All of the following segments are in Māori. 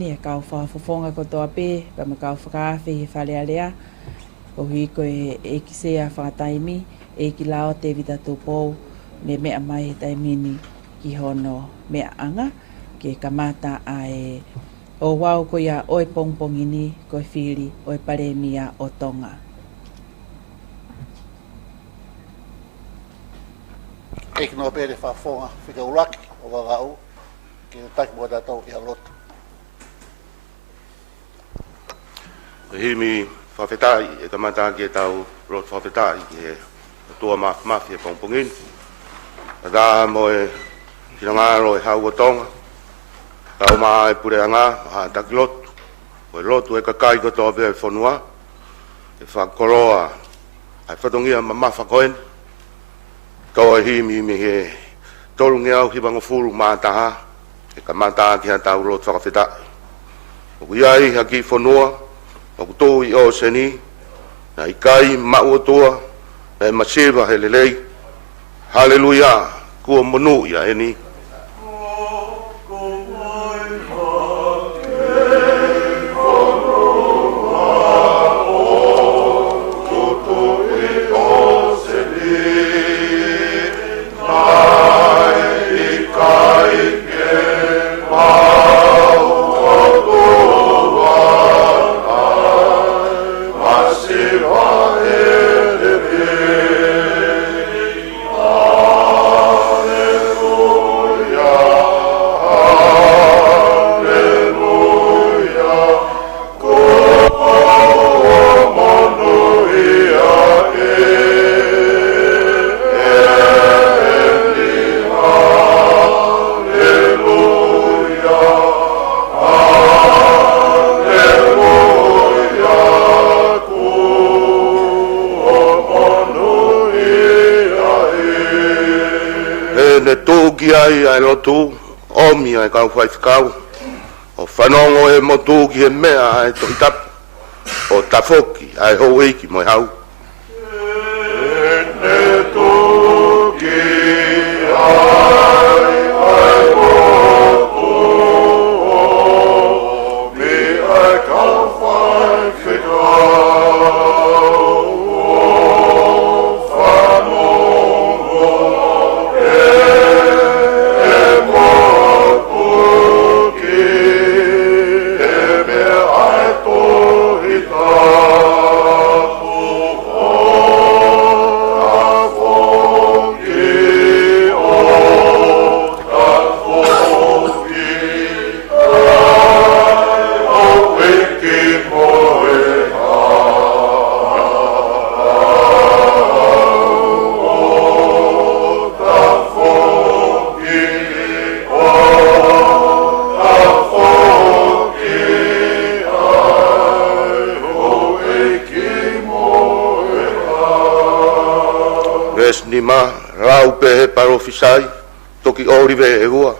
Ni kau whafonga ko toa pe, pa ma kau whakawhi Falealea, o hui ko e kisea Taimi, e ki lao te vita tupou, me mea mai Taimi ni ki hono mea anga, ke kamata ai o wau ko ia oi pongpongini, ko FILI, oi Palemia o Tonga. E ki noa pere whafonga, whika uraki o wagau, ki taki mua tātou ki halotu. Himi whawhetai e kamata ki e tau rot whawhetai e tua mafia pongpongin. Ada mo e hirangaro e hau o Tonga. Tau maa e pule'anga a taki lotu. O e lotu e kakai koto vea e whanua. E whakoroa ai whatongia ma mawhakoen. Tau e himi me he tolungi au hibango furu maa taha. E kamata ki a tau rot whawhetai. O iai haki whanua. O kutoi o seni, na ikai mau toa, na e masiva he lelei. Haleluia, kua monu ia eni. Ai lotu omi ai kau fai kau o whanongo e motu ki he mea ai TUITA o tafoki ai ho'iki mo hau Nima rau pe he parofisai toki orive e hua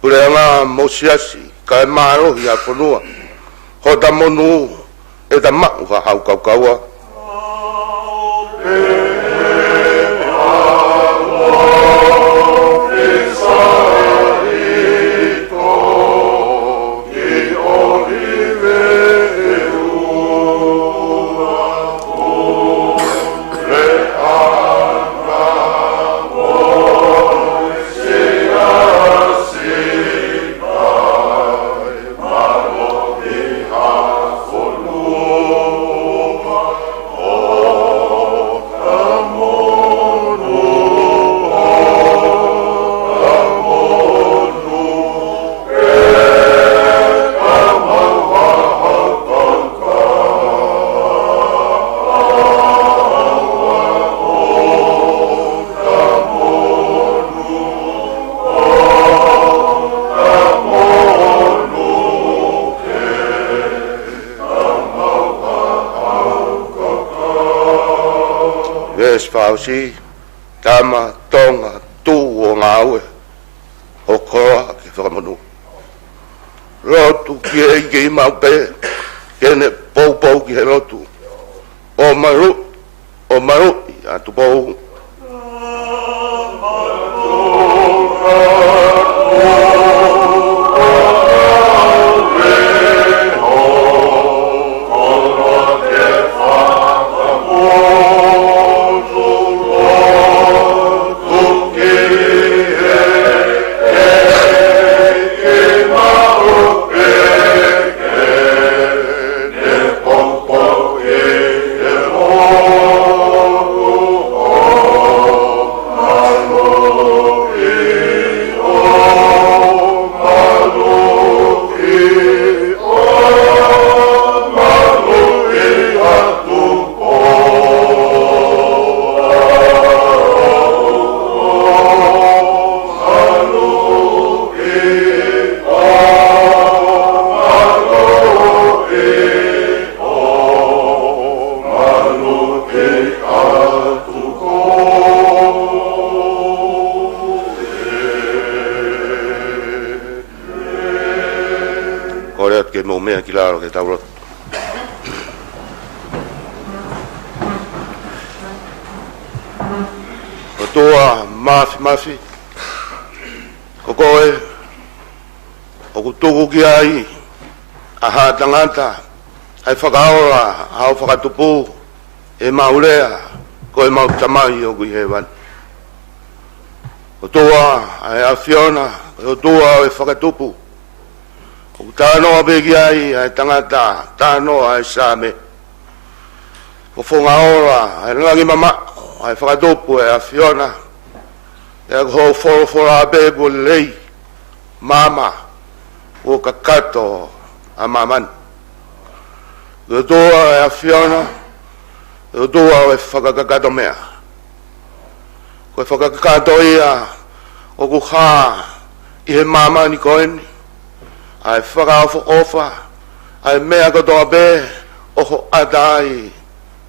pule'anga mosiasi ka e marohi a whanua ho ta monu e ta mau ha hau kaukaua Fausi, Tama, Tonga, Tu o Ngaue, o Koa ki whakamanu. Rotu ki e ki mau pe, kene pou ki he rotu. O maru, i atu pou. Oh, hore at ke mo mea ki laro ke taurot. O toa mafi, o koe, o kutuku ki ai, aha tangata, ai whakaora, hao whakatupu, e maulea, koe mau tamai o kui hewan. O toa, ai a Fiona, o toa o e whakatupu, o tānoa begi ai, ai tangata, tānoa ai same. O whongaora, ai rangi mama, ai whakatupu e a Fiona, e a ho whora bego lei, mama, o kakato, a maman. O toa e a Fiona, o toa o e whakakakato mea. Koe whakakakato ia, o kuha, i he mama ni koeni, ai whakaofo ofa, ai mea kotoa be, oho adai,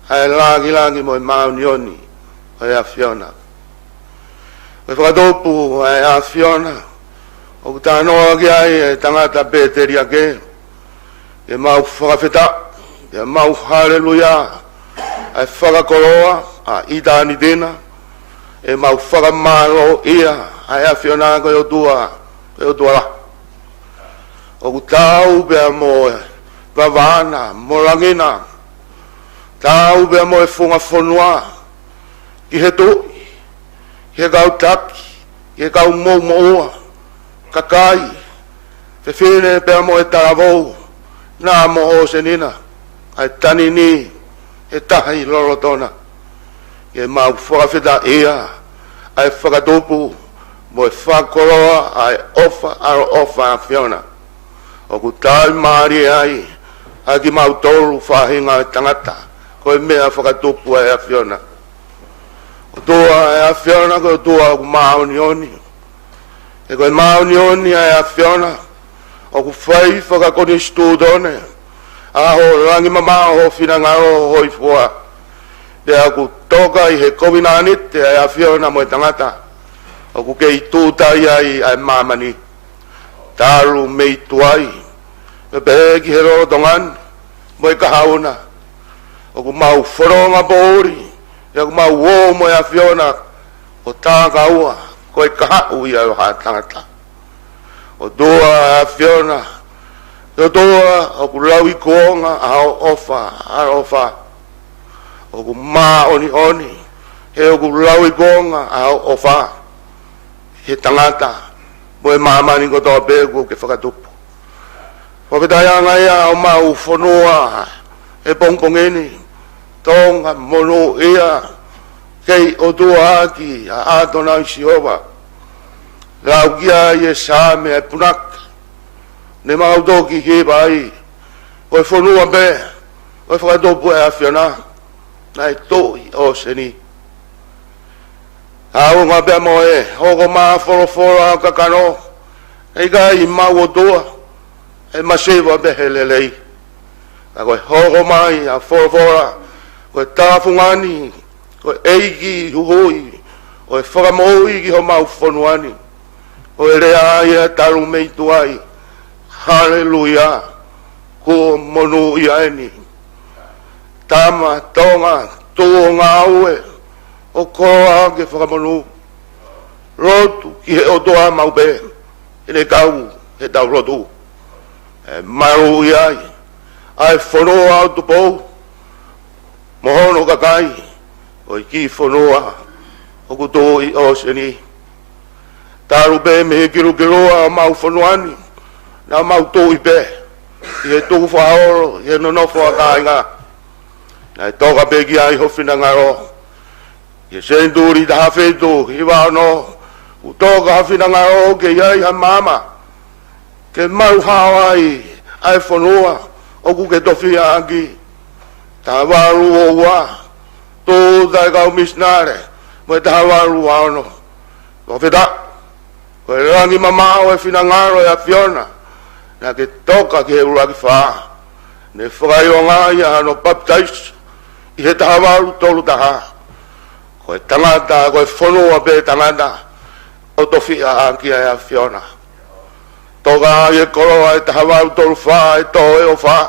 ai langi mo e maunioni, ai a Fiona. Koe whakatopu ai a Fiona, o kutanoa ki ai e tangata beteria ke, e mau whakawheta, e mau haleluia, ai whakakoroa, a itani dina, e mau whakamaro ia, ai a Fiona koe o tua la. O kutau bea mo e pavana, mo langina, tau bea mo e whunga whonua, ki he tui, he kau taki, he kau moua, kakai, whine bea mo e taravou, nā mo o senina, ai tani ni, he tahi lorotona, ke mau whakawheta ia, ai whakatopu, mo e whakoroa, ai ofa a Fiona. O ku tai maari ai, ai ki mau toru whahinga e tangata, koe mea whakatopu ai a Fiona. O toa ai a Fiona, koe toa o ku maunioni. E koe maunioni ai a Fiona, o ku whai whakakoni stūdone, aho rangi mama ho whinangaro hoi fua. Pea ku toka i he kovinanite ai a Fiona mo e tangata, o ku kei tūtai ai mamani. Taru mei tuai, me pehe ki he rotongan, mo e kahauna, o ku mau whoronga bōri, e ku mau wō mo e a Fiona, o tāka ua, ko e KAHA'U i au haa tangata. O dua a Fiona, o dua o ku lau i kuonga a ofa, o ku mā oni, he o ku lau i kuonga a ofa, he tangata, mo e mamani ko toa pēku ke whakatupu. Whakataianga ia o mau whanua e pongpongeni, Tonga mono ia, kei o tua aki a atona i Siova. Lau kia i e same e punaka, ne mau toki hiba ai, koe whanua pe, koe whakatupu e a Fiona, na e toi o seni. Au ngā pia mo e, hoko maa whorofora o kakano, e kai mau o tua, e masewa behe lelei. A koe hoko mai a whorofora, koe tāwhungani, koe eiki huhui, koe whakamoi ki ho mau whonuani, koe rea ai a taru mei tuai, haleluia, ko monu i aeni. Tama, tonga, tō ngāue, o koa ke whakamonu, rotu ki he otoa mau be, e kau he tau rotu. E maru i ai whanoa au tupou, mohono kakai, o i ki whanoa, o kuto i oseni. Taru be me he kirukiroa mau whanoani, na mau tō i be, i he tū whaoro, i he nonofo a kāinga. Na e toka pe ki ai hofina ngaro, Ye senduri da fetu hiwa no utoka hafina ngaro ke yai ha mama ke mau hawai ai fonua o ku ke tofia angi ta waru o wa to da ga misnare mo ta waru wa no o feta ko rangi mama o fina ngaro ya Fiona na ke toka ke ura ki fa ne frai o nga ya no baptize i he ta waru tolu taha ko tangata ko fonua pe tangata o tofia angi ya Fiona Toga ye koro ai taha wau tolu wha e to e o wha.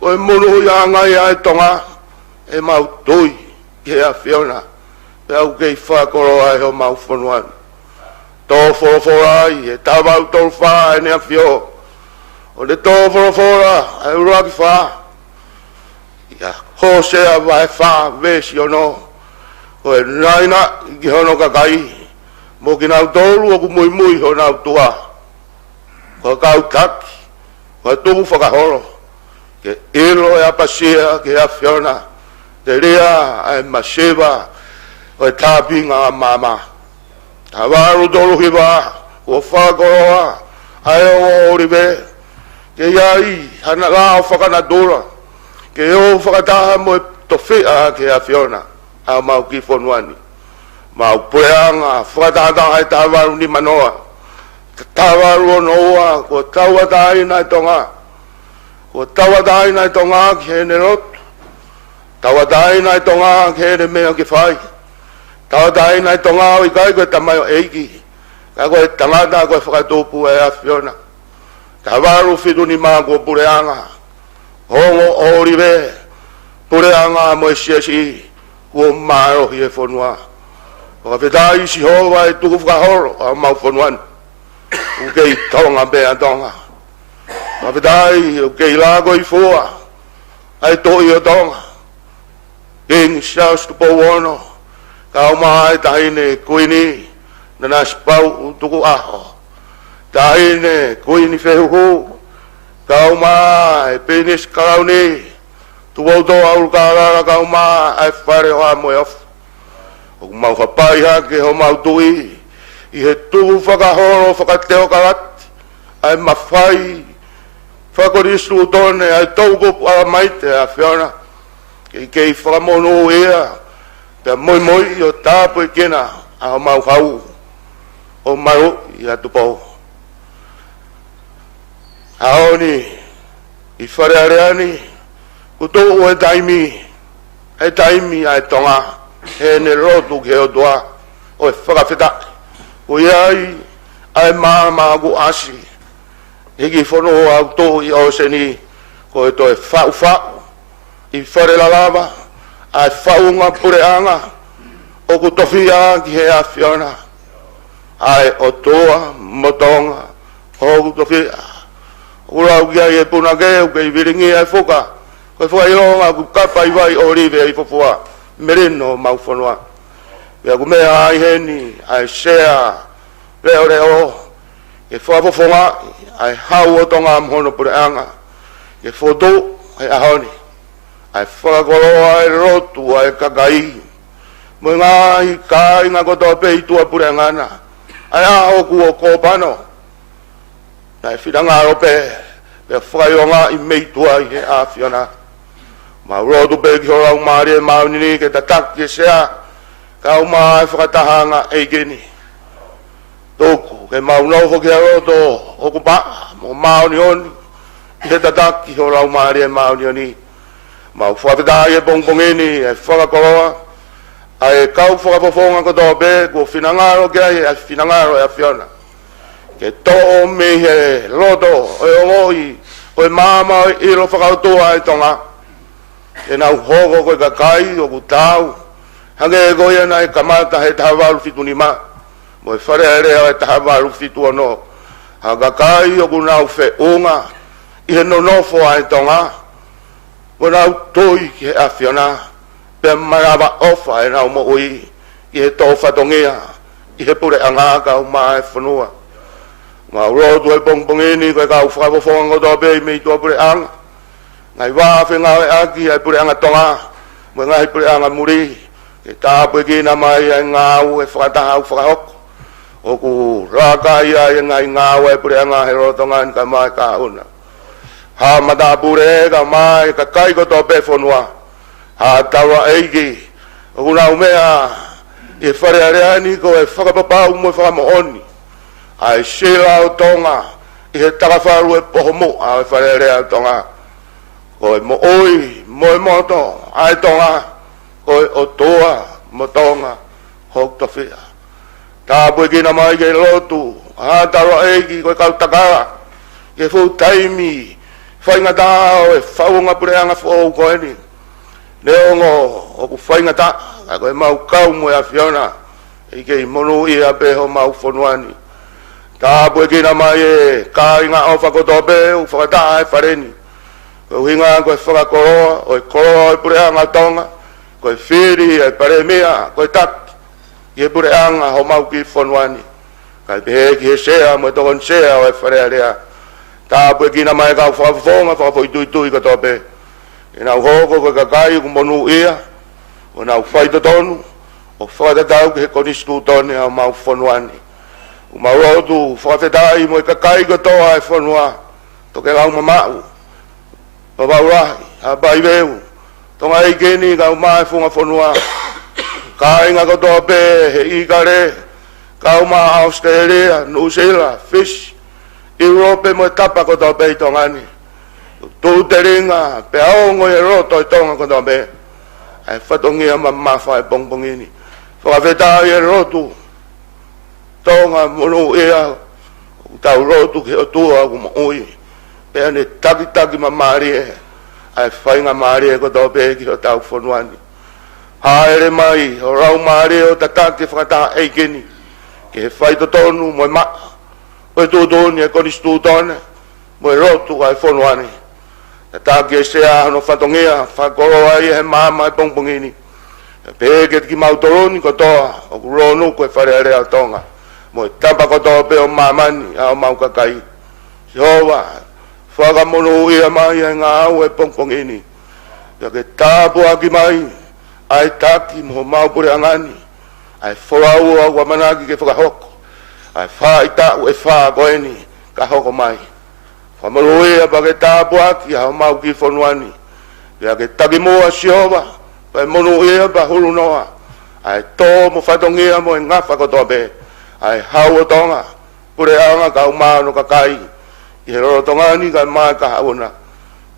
Koe munu ia ngai ai tonga e mau tui ke a whiona. Pe au kei wha koro ai o mau whanuan. Tō whorofora ai e taha wau tolu wha e nea whio. O le tō whorofora e uraki wha. Ia hose a vai wha vesi ono. Koe naina ki hono kakai. Mo ki nau tolu o ku mui mui ho nau tua. Koe kau taki. Koe tuku fakahoko. Ke ilo e apasia ke a whiona. Te rea e masiva. Koe tāpinga a mama. Ta waru tolu hiwa. Koe whakoroa. Ai o oribe. Ke iai hana lao whakanadura. Ke o whakataha mo e towhia ke a whiona. A mau ki whonuani. Mau pule'anga, whakatanga e tāwaru ni manoa. Tāwaru o noa, ko tauatai nai tonga. Ko tauatai nai tonga ki hene rotu. Tauatai nai tonga ki hene mea ki whai. Tauatai nai tonga o i kai koe tamai o eiki. Ka koe tangata koe whakatopu e a whiona. Tāwaru whitu ni maa ko pule'anga. Hongo oriwe. Pule'anga mo e siasi. Kua maro hi e whonua. Whakawhetai si hoa e tuku whakahoro a mau whonuan. Ukei tonga bea tonga. Whakawhetai ukei lago i fua. Ai toi o tonga. King Charles Tupowono. Kau mai tahine kuini. Nana spau tuku aho. Tahine kuini whehuhu. Kau mai penis karauni. Tuwauto au karara kau maa ai whare o a moe ofu. O mau hapai hake ho mau tui. I he tuku whakahoro whakateo karati. Ai mawhai. Whakorisu utone ai taukupu a maite a whiona. Kei whakamonu ea. Pea moi moi o tāpu i kena a ho mau hau. O maru i atu pou. Aoni. I Falealeani. Kupu'i e Taimi, e Taimi ai Tonga, e ne rotu ke o toa, o e whakawhetaki. O iai, ai maa ku asi, hiki whono au tō i o seni, ko e to e whau, i wharelalawa, ai whaunga pule'anga, o ku towhia ki he a whiona, ai o toa, motonga, o ku towhia. Urau ki ai e punake, o kei viringi ai foka, koe whailonga ku kapai vai o rive i fofua merino mau whanua. Pea ku mea ai heni, ai sea, reo, ke whafofonga, ai hau o tonga mhono pule'anga, ke whoto, ai ahoni, ai whakakoloa, ai rotu, ai kakai, mo ngā i kai ngā kotoa pei tua pule'angana, ai aho ku o kōpano, ai whiranga rope, pea whailonga i meitua i he a whiona. Ma rotu pe ki horau maari e maunini ke tataki e sea. Kau maa e whakatahanga e geni. Tōku ke maunofo ki a roto oku pa. Mo mauni honi. I he tataki horau maari e mauni honi. Ma whakatai e pongpongeni e whakakoroa. A e kau whakapofonga kotoa pe ko whinangaro ke ai e whinangaro e a whiona. Ke tō me he roto e ongoi. O e māma o ilo whakautua e tonga. E nau hoko koe kakai o ku tau. Hange e goia na e kamata he taha walu fitu ni ma. Mo e Falealea e taha walu fitu ono. Ha kakai o ku nau whe unga. I he nonofo a e tonga. Mo nau toi ki he a whiona. Pea marawa ofa e nau mo ui. I he tō whatongia. I he pule'anga ka uma e whanua. Ma urotu e pongpongeni koe kau whakapofonga kotoa pe i mei tua pule'anga. Ngai wafe ngaue'aki ai pule'anga tonga, mo ngai pule'anga muri, ke tāpu e kina mai ai ngau e whakataha au fakahoko. O ku raka ia e ngai ngau e pule'anga he rotonga ni ka mai KAHA'U. Ha matapure ka mai ka kai koto pe whonua. Ha tawa eiki, o ku nau mea e Falealeani ko e whakapapau mo e whakamooni. Ai sila o tonga, i he takawharu e pohomo a e Falealea tonga. Koe mo oi, mo e moto, ai tonga, koe o toa, mo tonga, hok tawhia. Tā pui kina mai ke lotu, a taro eki koe kau takara, ke fu taimi, whainga tao e whaunga pule'anga fōu koe ni. Leongo, o ku whainga ta, a koe mau kau mo a Fiona, i kei monu i a peho mau whonuani. Tā pue kina mai e, ka inga o whakotope, u whakata e whareni. Koe hinga koe whakakoroa, o e koroa e pule'anga Tonga, koe FILI e Palemia, koe taki, i e pule'anga ho mau ki whonuani. Kai pehe ki he sea, mo e tokon sea o e Falealea. Tā pue kina mai kau whakafonga, whakafoituitui katope. E nau hoko koe kakai ku monu ia, o nau whaito tonu, o whakatatau ki he konistu tone au mau whonuani. U mau rotu whakawhetai mo e kakai katoa e whonua, toke au mamau, papaurahi, a baibeu, tonga e keni kau mai whunga whonua, ka inga katoa pe he ikare, kau maa Australia, New Zealand, Fish, Europe mo e tapa katoa pe i tongani. Tu te ringa, pe aongo e roto e tonga katoa pe, e whatongia ma mawha e pongpongini. Whakawhetai e rotu, tonga monu ea, tau rotu ki o tua ku maui, pe ane taki ma maari e, ai whainga maari e katoa pe ki o tau whonuani. Haere mai, o rau maari o tataki whakata eikeni, ki he whaito tonu mo e maa, o e tūtoni e konistu tone, mo e rotu ai whonuani. Tataki e sea hano whatongia, whakoro ai he mama e pongpongini, pe ki mautoroni katoa, o kuronu koe Falealea Tonga, mo e tapa katoa pe o mamani au mau kakai. Jehova, whakamonu ia mai e ngau e pongpongini, ia ke tāpu aki mai, ai taki mo mau pule'angani, ai whorau au wamanaki ke fakahoko, ai whaitau e whakoeni ka hoko mai. Whamaru ia pa ke tāpu aki au mau ki whonuani, ia ke taki mua Jehova, pa e monu ia pa hulu noa, ai tō mo whatongia mo e ngafa kotoa pe, ai hau o tonga, pule'anga ka umano kakai, i he roro tongani ka mai KAHA'U na,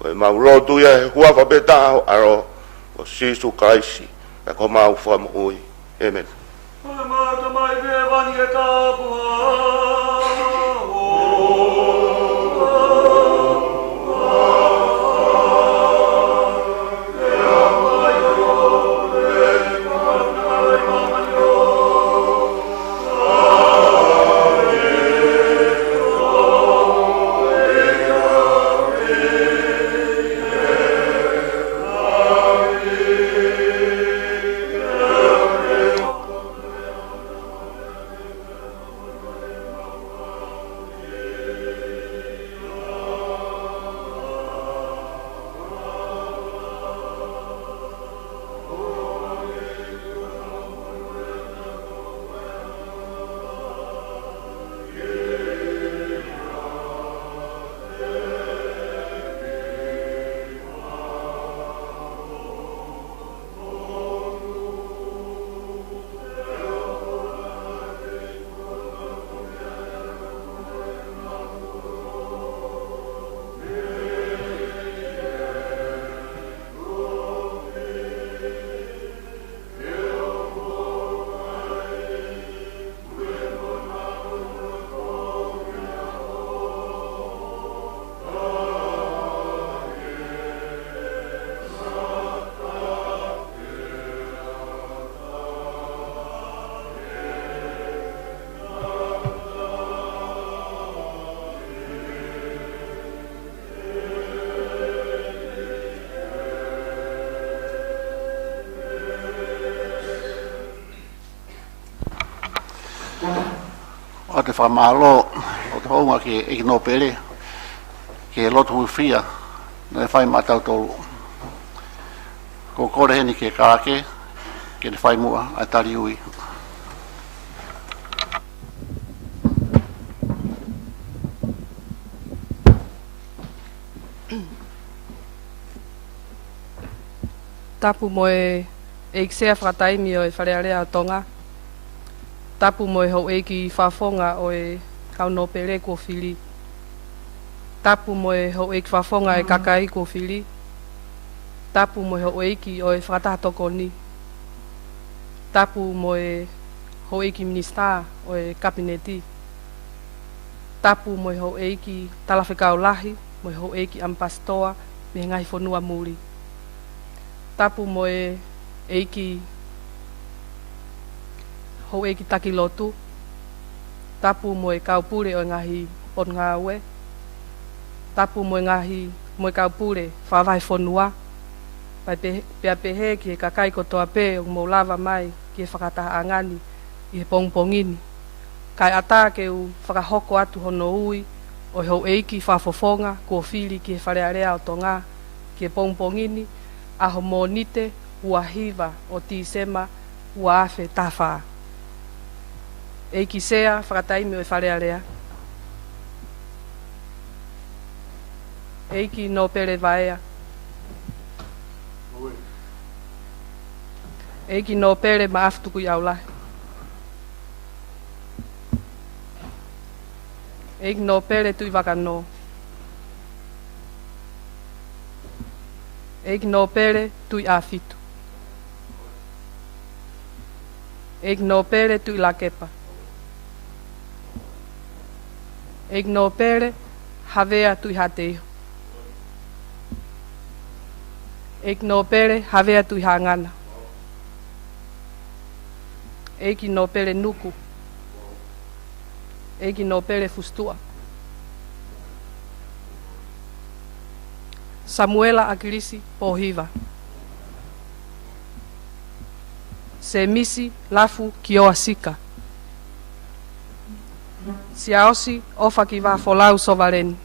koe mau rotu ia he huafa pe tāo aro, o Sisu Kraisi, ka ko mau whamu ui. Amen. O te whamalo, o te honga ki e no pere, ki e lotu whia, na e whai matau tolu. Ko kore heni ki e karake, ki e whai mua a tari ui. Tapu mo e iksea Taimi o e Falealea Tonga. Tapu mo e ngaue'aki whafonga o e kaunopere ko FILI. Tapu mo e ngaue'aki whafonga e kakai ko FILI. Tapu mo e ngaue'aki o e whakatahotokoni. Tapu mo e ngaue'aki minista o e kabineti. tapu mo ho eiki talawhekau lahi, mo ho eiki ampastoa, me ngai whanua muri. Tapu mo eiki ho eiki takilotu, tapu mo kaupure o ngahi on ngaue, tapu mo ngahi mo kaupure whawai whanua, pai pia pehe ki he kakai kotoa pe o mo lava mai ki he whakataha angani i he pongpongini. Kai ata ke u fakahoko atu hono ui o ho eiki whafofonga ko fili ki he Falealea o Tonga ki he pongpongini a ho monite ua hiva o Tisema ua afe tawha. Eiki sea whakataimi o Falealea. Eiki no pere vaea. Eiki no pere ma aftuku i aulahi. Eiki no pere tui wakano. Eiki no pere tui afitu. Eiki no pere tui lakepa. Eiki no pere havea tui hateiho. Eiki no pere havea tui hangana. Eiki no pere nuku. Eiki no pere fustua. Samuela Akilisi Pohiva. Se misi lafu kioa sika. Siaosi ofa ki va folau sovareni.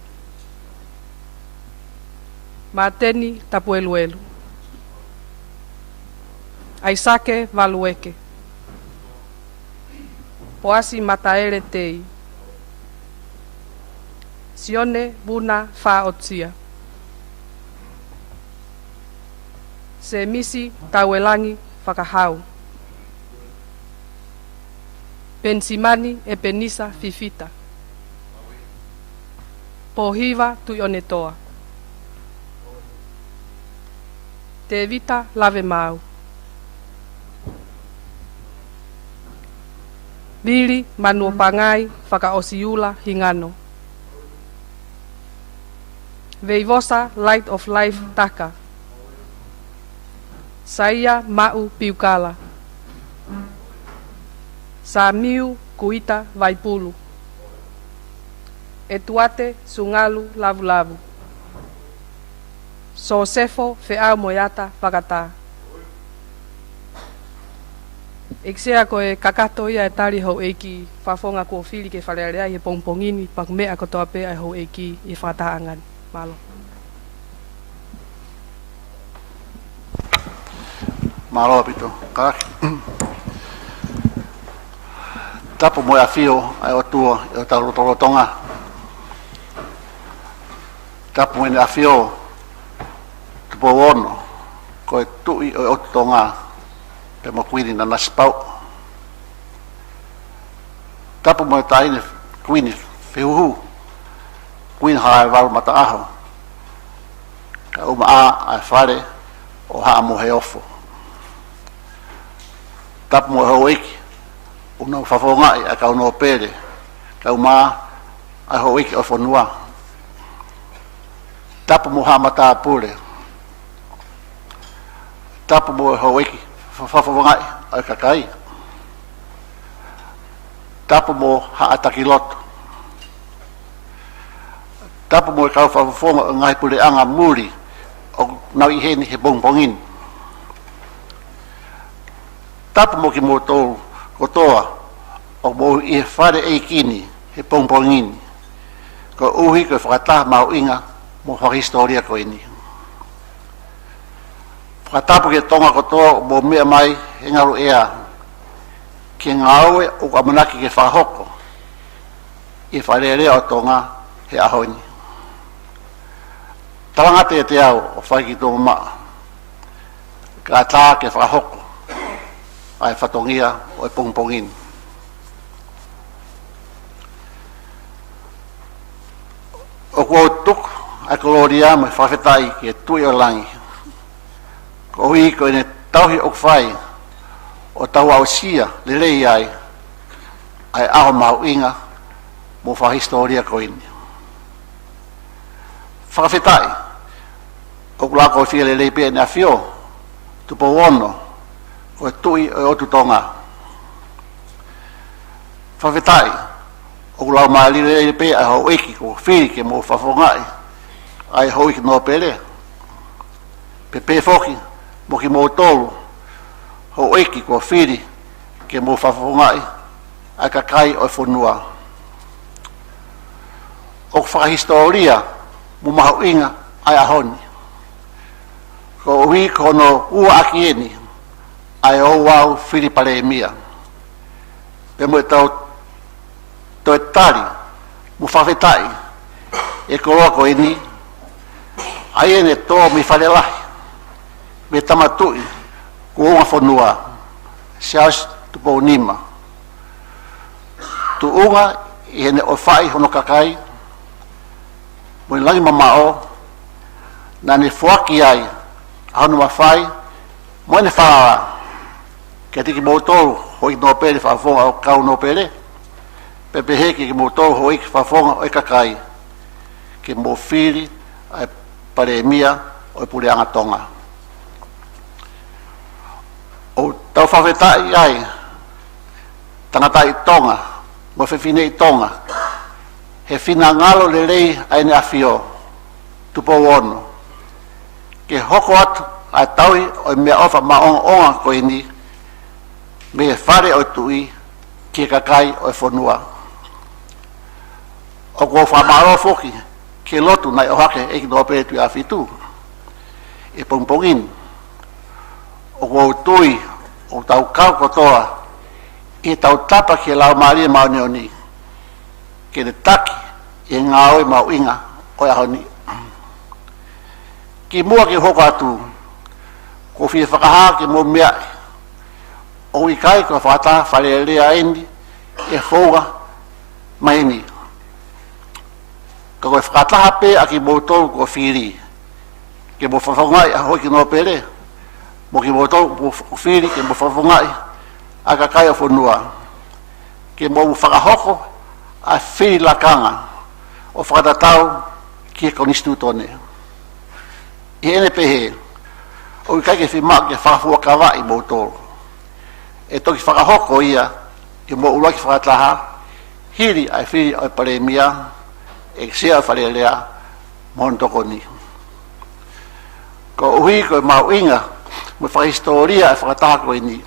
Mateni tapueluelu. Aisake valueke. Poasi mataere tei. Sione buna fa otsia. Se misi tauelangi fakaha'u. Pensimani e penisa fifita. Pohiva Tui'onetoa. Te vita lave mau. Vili manuopangai fakaosiula hingano. Veivosa light of life taka. Saia mau piukala. SAMIU kuita VAIPULU. Etuate sungalu lavu lavu. Sosefo fe'au moyata pakata. Iksea koe kakato ia e tari hau eiki whafonga ko fili ke Falealea i he pongpongini pak mea kotoa pe ai hau eiki i whataha angan. Malo. Malo apito. Karaki. Tapu mo a fio ai o tua i o tau Tonga. Tapu mo a fio tupo ono koe tui o Tonga pe mo kuini na naspau. Tapu mo taine kuini whiuhu kuini hae waru mata aho. Ka uma'a ai whare o haa mo he ofo. Tapu mo hau eiki una whafongai a kau no pere. Ka uma'a ai hau eiki o whanua. Tapu mo haa mata apure. Tapu mo hau eiki whafongai ai kakai. Tapu mo haa takiloto. Tapu mo kau whafonga ngai pule'anga muri o nau i heni he pongpongin. Tapu mo ki mo tōru kotoa o mo i he whare e kini he pongpongin. Ko uhi ko whakataha mau inga mo whakistoria ko ini. Whakatapu ke Tonga kotoa mo mea mai he ngaru ea ki ngaue o kamanaki ke fakahoko i Falealea o Tonga he ahoni. Talangate e te au o whaiki tō maa. Ka tā ke fakahoko ai whatongia o e pongpongin. O kua tuku ai koloria mai whawhetai ki e tui o langi. Ko hui ko ene tauhi o whai o tau au sia le lei ai aho mau inga mo fa historia ko ini. Whakawhetai, o kula ko whiele leipe na fio, tupo ono, o tui o otu Tonga. Whakawhetai, o kula maali leipe a hau eki ko whiri ke mo whafongai, ai hau iki no pele. Pepe foki, mo ki mo tolu, hau eki ko whiri ke mo whafongai, ai kakai o whanua. O whakahistoria, mo mahuinga ai ahoni. Ko ui kono Umo'Uma'I eni, ai o wau FILI Palemia. Pe mo tau to tari, mo whawhetai, e koroa ko eni, ai ene tō mi Falealea, me tamatui, ko onga whanua, sias tupo nima. Tu unga, i ene o whai hono kakai, mo langi mamao, na ne fuaki ai, hanu mawhai, mo ene falala, kia tiki mōtoro, hoi no pere whafonga o kau no pere, pepe heki ki mōtoro hoi ki whafonga o kakai, ki mō FILI, ai Palemia, o pule'anga Tonga. O tau whawhetai ai, tangata i Tonga, mo whewhine i Tonga, he whina ngalo le rei ai ne awhio, tupo ono. Ke hoko atu ai taui o mea ofa maonga ko ini, me e whare o tui, ki kakai o whanua. O ko whamaro foki, ke lotu nai o hake eki no pere tui awhitu, e pongpongin. O ko tui, o tau kau kotoa, e tau tapa ke lau maria maoneoni, ke te taki e ngāoi mauinga o ahoni. Ki mua ki hoko atu, ko whia whakaha ki mo mea, o i kai ko whata Falealea endi, e whouga maini. Ka koe whakataha pe a ki mo tolu ko whiri, ke mo whawhangai a hoi ki no pere, mo ki mo tolu ko whiri, ke mo whawhangai a kakai o whanua, ke mo whakahoko, a FILI LAKANGA o whakatatau ki e konistu tone. I ene pehe, o i kai ke whima ke whakafua kawa i mōtoro. E toki whakahoko ia, i mō ura ki whakataha, hiri ai FILI ai Palemia, e sea Falealea, mōn toko ni. Ko uhi ko i mauinga, mo whakahistoria e whakataha ko ini.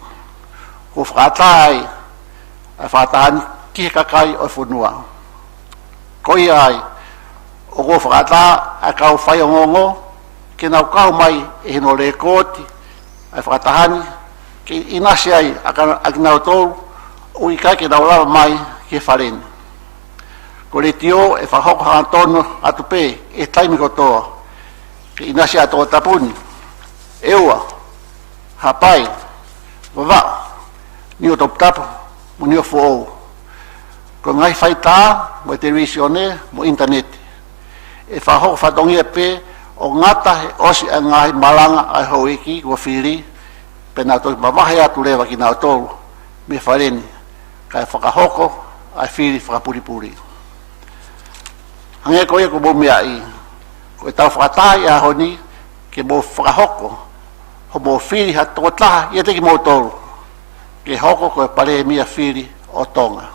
Ko whakataha ai, ai whakataha ni, ki kakai o whanua. Koi ai, o ko whakata a kau whai o ngongo, ke nau kau mai e hino le kōti, ai whakatahani, ke inasi ai a ki nau tōru, o i kai ke nau lawa mai ke whareni. Ko le tio e whahoko hantono atu pē, e Taimi kotoa, ke inasi a tō tapuni, eua, hapai, wawao, ni o top tapu, mo ni o fuou. Ko ngai whaita, mo televisione, mo internet. E whahoko whatongia pē, o ngata he osi a ngai malanga ai hoiki, ko FILI, pe nā toki mamahe atu lewa ki nā tōru, me whareni, kai whakahoko, ai FILI whakapuripuri. Hange ko ia ko Umo'Uma'I, ko e tau whakatai a honi, ke mo whakahoko, ho mo FILI ha tokotaha, ia teki mo tōru, ke hoko ko e Palemia FILI o Tonga.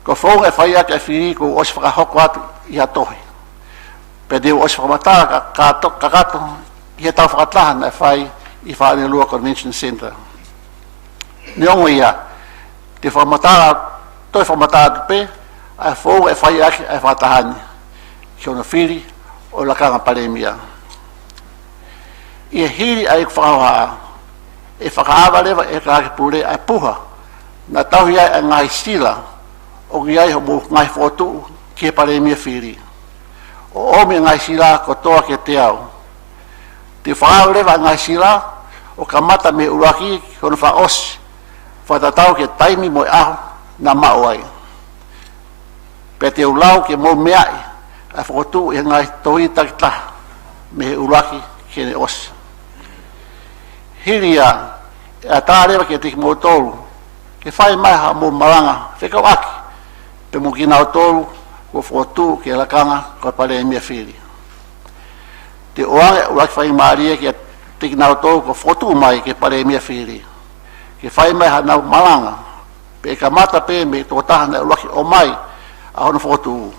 Ko whaunga e whai ake a FILI ko osi whakahoko atu i hatohi. Pe deo osi whakamata kakato, i he tau whakataha na e whai i Falealea Convention Center. Ni ongo ia, te whakamata, toi whakamata atu pe, a whaunga e whai ake a whakatahani, ki ono FILI o LAKANGA Palemia. I e hiri a iku whakauhaa, e whakaawa lewa e kake pule a puha, na tau iai a ngai sila, o ki ai ho mo ngai FOKOTU'U ki e Palemia FILI. O omi ngai sila ko toa ke te au. Te whaawa lewa ngai sila, o kamata me uraki kono wha osi, whatatau ke Taimi mo aho na mao ai. Pe te ulau ke mo meai, a FOKOTU'U i ngai tohi takitaha, me uraki kene osi. Hiria, e a tā lewa ke te ki mo tolu, ke whai mai ha mo maranga, whekau aki, pe mo kina tolu ko FOKOTU'U ke LAKANGA ko Palemia FILI te oanga ua fai maria ke te kina tolu ko Umo'Uma'I ke Palemia FILI ke fai mai hana malanga pe kamata pe me to taha na ua ki omai a hono FOKOTU'U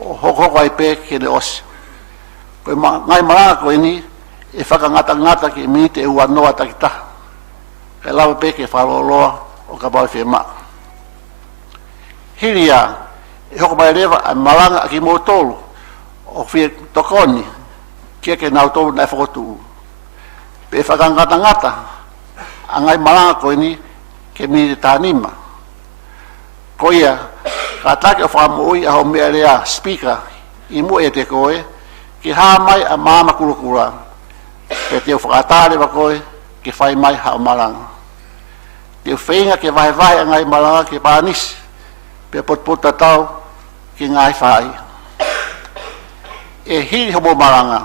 o hoko ai pe ke le os ko ngai malanga ko ini e whakangata ki mite e ua noa takita kai lawa pe ke whaloloa o ka bau whiema hiria e hoko mai rewa a malanga a ki mo tolu o whie tokoni kia ke nau tolu na FOKOTU'U pe whakangata a ngai malanga ko ini ke mite tānima ko ia ka take o whamuui a ho mea rea speaker i mu e te koe ki haa mai a māma kurukura pe te whakatare wa koe ke whai mai hao malanga. Te whainga ke wahe a ngai malanga ke pānis pe potpota tau ke ngai whai. E hiri homo malanga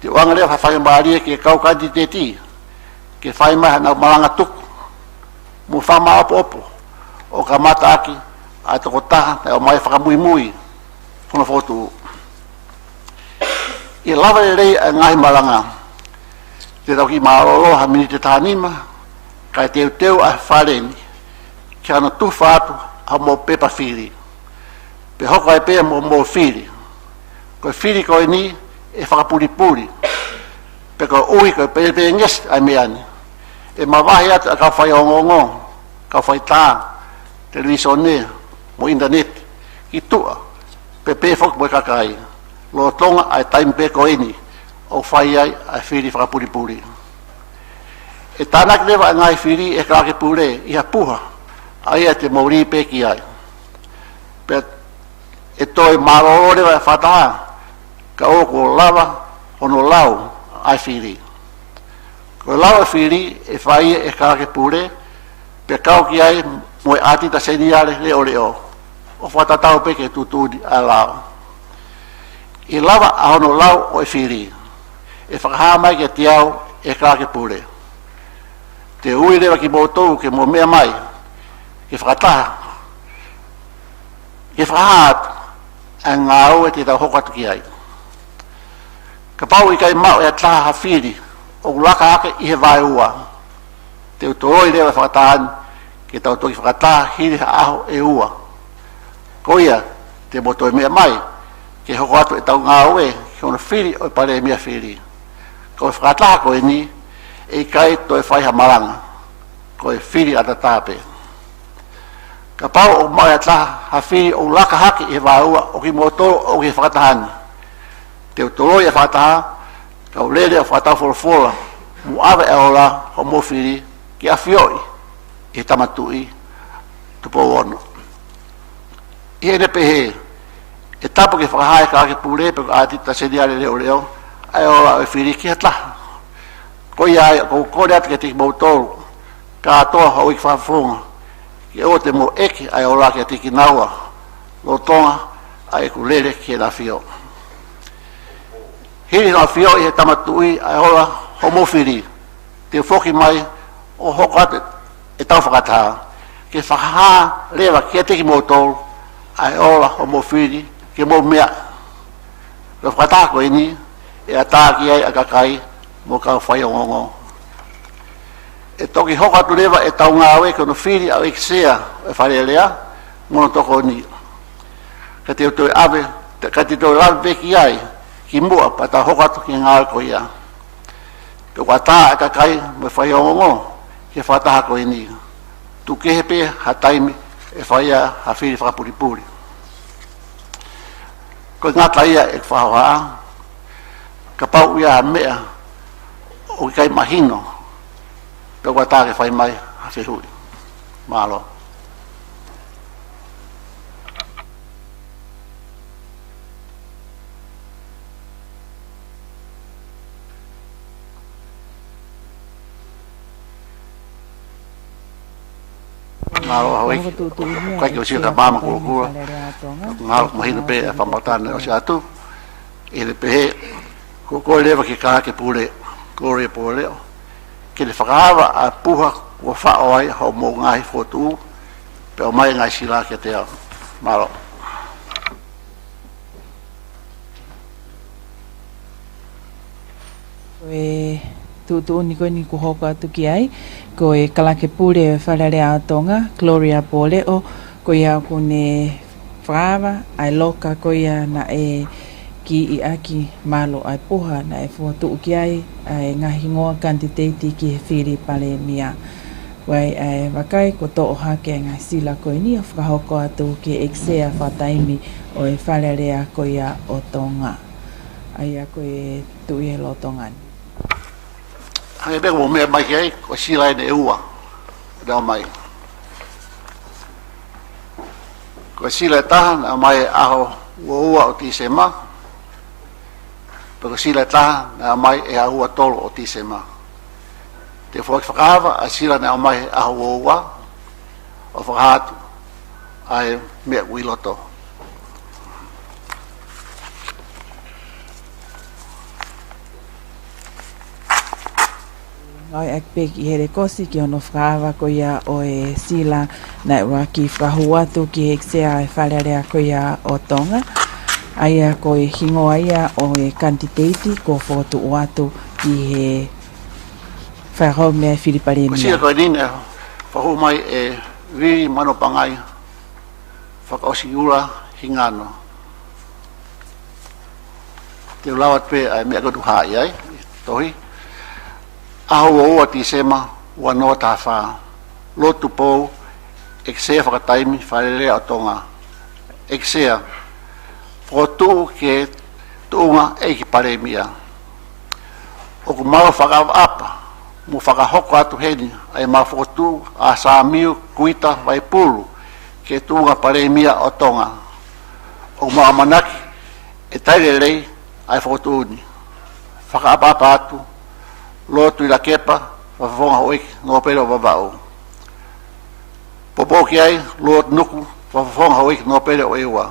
te wanga leo hawhai maaria ke kau kanti te ti ke whai mai hana malanga tuku mu whama opo o ka mata aki a toko taha na o mai whakamui mui hono FOKOTU'U. I lava e rei a ngai malanga te tau ki maarolo ha mini te tānima kai teu a whareni ki ana tuwha atu a mo pepa whiri pe hoko ai pea mo whiri koe whiri koe ni e whakapuripuri pe koe ui koe pe ngest ai meani e mawahi atu a ka whai ongongo ka whai tā televisone mo internet ki tua pe fok mo kakai lo Tonga ai Taimi pe koe ni o whai ai a whiri whakapuripuri. E tānak lewa ngai whiri e kāke pure i ha puha, ai a te mauri pe ki ai. Pe e toi maroro lewa e whataha, ka o ko lava hono lau ai whiri. Ko lau ai whiri e whai e kāke pure, pe kau ki ai mo e ati ta seniare leo. O whatatau pe ke tutudi a lau. I lava a hono lau o e whiri. E whakaha mai ke tiau e kāke pure. Te ui rewa ki mōtou ke mō mea mai, ke whakataha. Ke whakaha atu, a ngāu e te tau hoko atu ki ai. Ka pau i kai mau e a taha ha whiri, o laka ake i he vai ua. Te utoroi rewa whakatahan, ke tau toki whakataha hiri ha aho e ua. Ko ia, te mōtou mea mai, ke hoko atu e tau ngāu e, ke ono whiri o e Palemia whiri. Ko e whakataha koe ni, e kai to e whaiha maranga, ko e whiri ata tāpe. Ka pau o mai ataha ha whiri o laka haki e wāua o ki motoro o ki whakatahani. Te utoroi e whakataha, ka o lere o whakatau wholofola, mu awe e ola o mo whiri ki a whioi e tamatui tupo ono. I ene pehe, e tapo ki whakahae ka ake pure pe ko ati ta seniare leo, ai ola o e whiri ki hataha. Ko ia ko kore atu ke te mautoru, ka atoa hau i whawhunga, ki o te mo eki ai ola ke te kinaua, lo Tonga ai ku lere ki na whio. Hiri na whio i he tamatui ai ola homofiri, te foki mai o hoko atu e tau whakataha, ke whakaha lewa ki te ki mautoru, ai ola homofiri, ke mo mea. Lo whakataha ko ini, e ataki ai a kakai, mo ka whai o ngongo. E toki hoko atu lewa e tau ngāwe kono whiri au ikisea e Falealea, mono toko ni. Ka te utoi ave, ka te utoi ave peki ai, ki mua pa ta hoko atu ki ngāwe ko ia. Pe kua tā e kakai me whai o ngongo, ke whataha ko ini. Tu kehepe ha Taimi e whaia ha whiri whakapuripuri. Ko ngata ia e whahoa, ka pau ia ha mea, o kai mahino pe kua tāke whai mai ha whihui. Mālo. Mālo hawai. Kai ki o sia ka māma kua. Mālo mahino pe e whamatane o sia atu. E le pehe ko lewa ki kāke pule kore po leo. Ke le whakahawa a puha kua whao ai hau mō ngahi FOKOTU'U pe o mai ngai sila ke te au. Malo. Koe tutu ni koe ni ku hoko atu ki ai. Koe kalake pule Falealea o Tonga, Gloria Poleo, koe ia kune whaawa, ai loka koe ia na e ki i aki malo ai poha na e FOKOTU'U ki ai, ai ngā HINGOA kandidati ki he FILI Palemia. Wai ai wakai ko to'o hake ngā sila koe ni o whakahoko atu ki eksea Taimi o e Falealea koe ia o Tonga. Ai a koe tui e lo Tongani. Hange beko mo mea mai ki ai, ko sila ene e ua. Dao mai. Ko sila e taha na mai aho ua o Tisema. Pero sila e taha na mai e ua tolo o Tisema. Te foki whakahawa a sila na mai aho ua o whakahatu ai mea uiloto. Ngaue'aki peki here kosi ki ono whakahawa ko ia o e sila na ua ki whakahu atu ki eksea e Falealea ko ia o Tonga. Aia ko e HINGOA ia o e kandidati ko FOKOTU'U atu ki he whakahau mea FILI Palemia. Sila koe nina whahu mai e viri mano pangai whakaosi ura hingano. Te ulawat pe ai mea kodu hae ai, tohi. Aho ua Tisema ua noa taha lotu pou eksea whakataimi Falealea o Tonga. Eksea FOKOTU'U ke tuunga eiki Palemia. O ku mau whakaapa mu fakahoko atu heni ai mau FOKOTU'U a SAMIU TUITA VAIPULU ke tuunga Palemia o Tonga. O mau amanaki e tairelei ai FOKOTU'U ni. Whakaapa atu lotu i la kepa, whawhonga hoiki, no pere o wawao. Popoki ai, lotu nuku, whawhonga hoiki, no pere o ewa.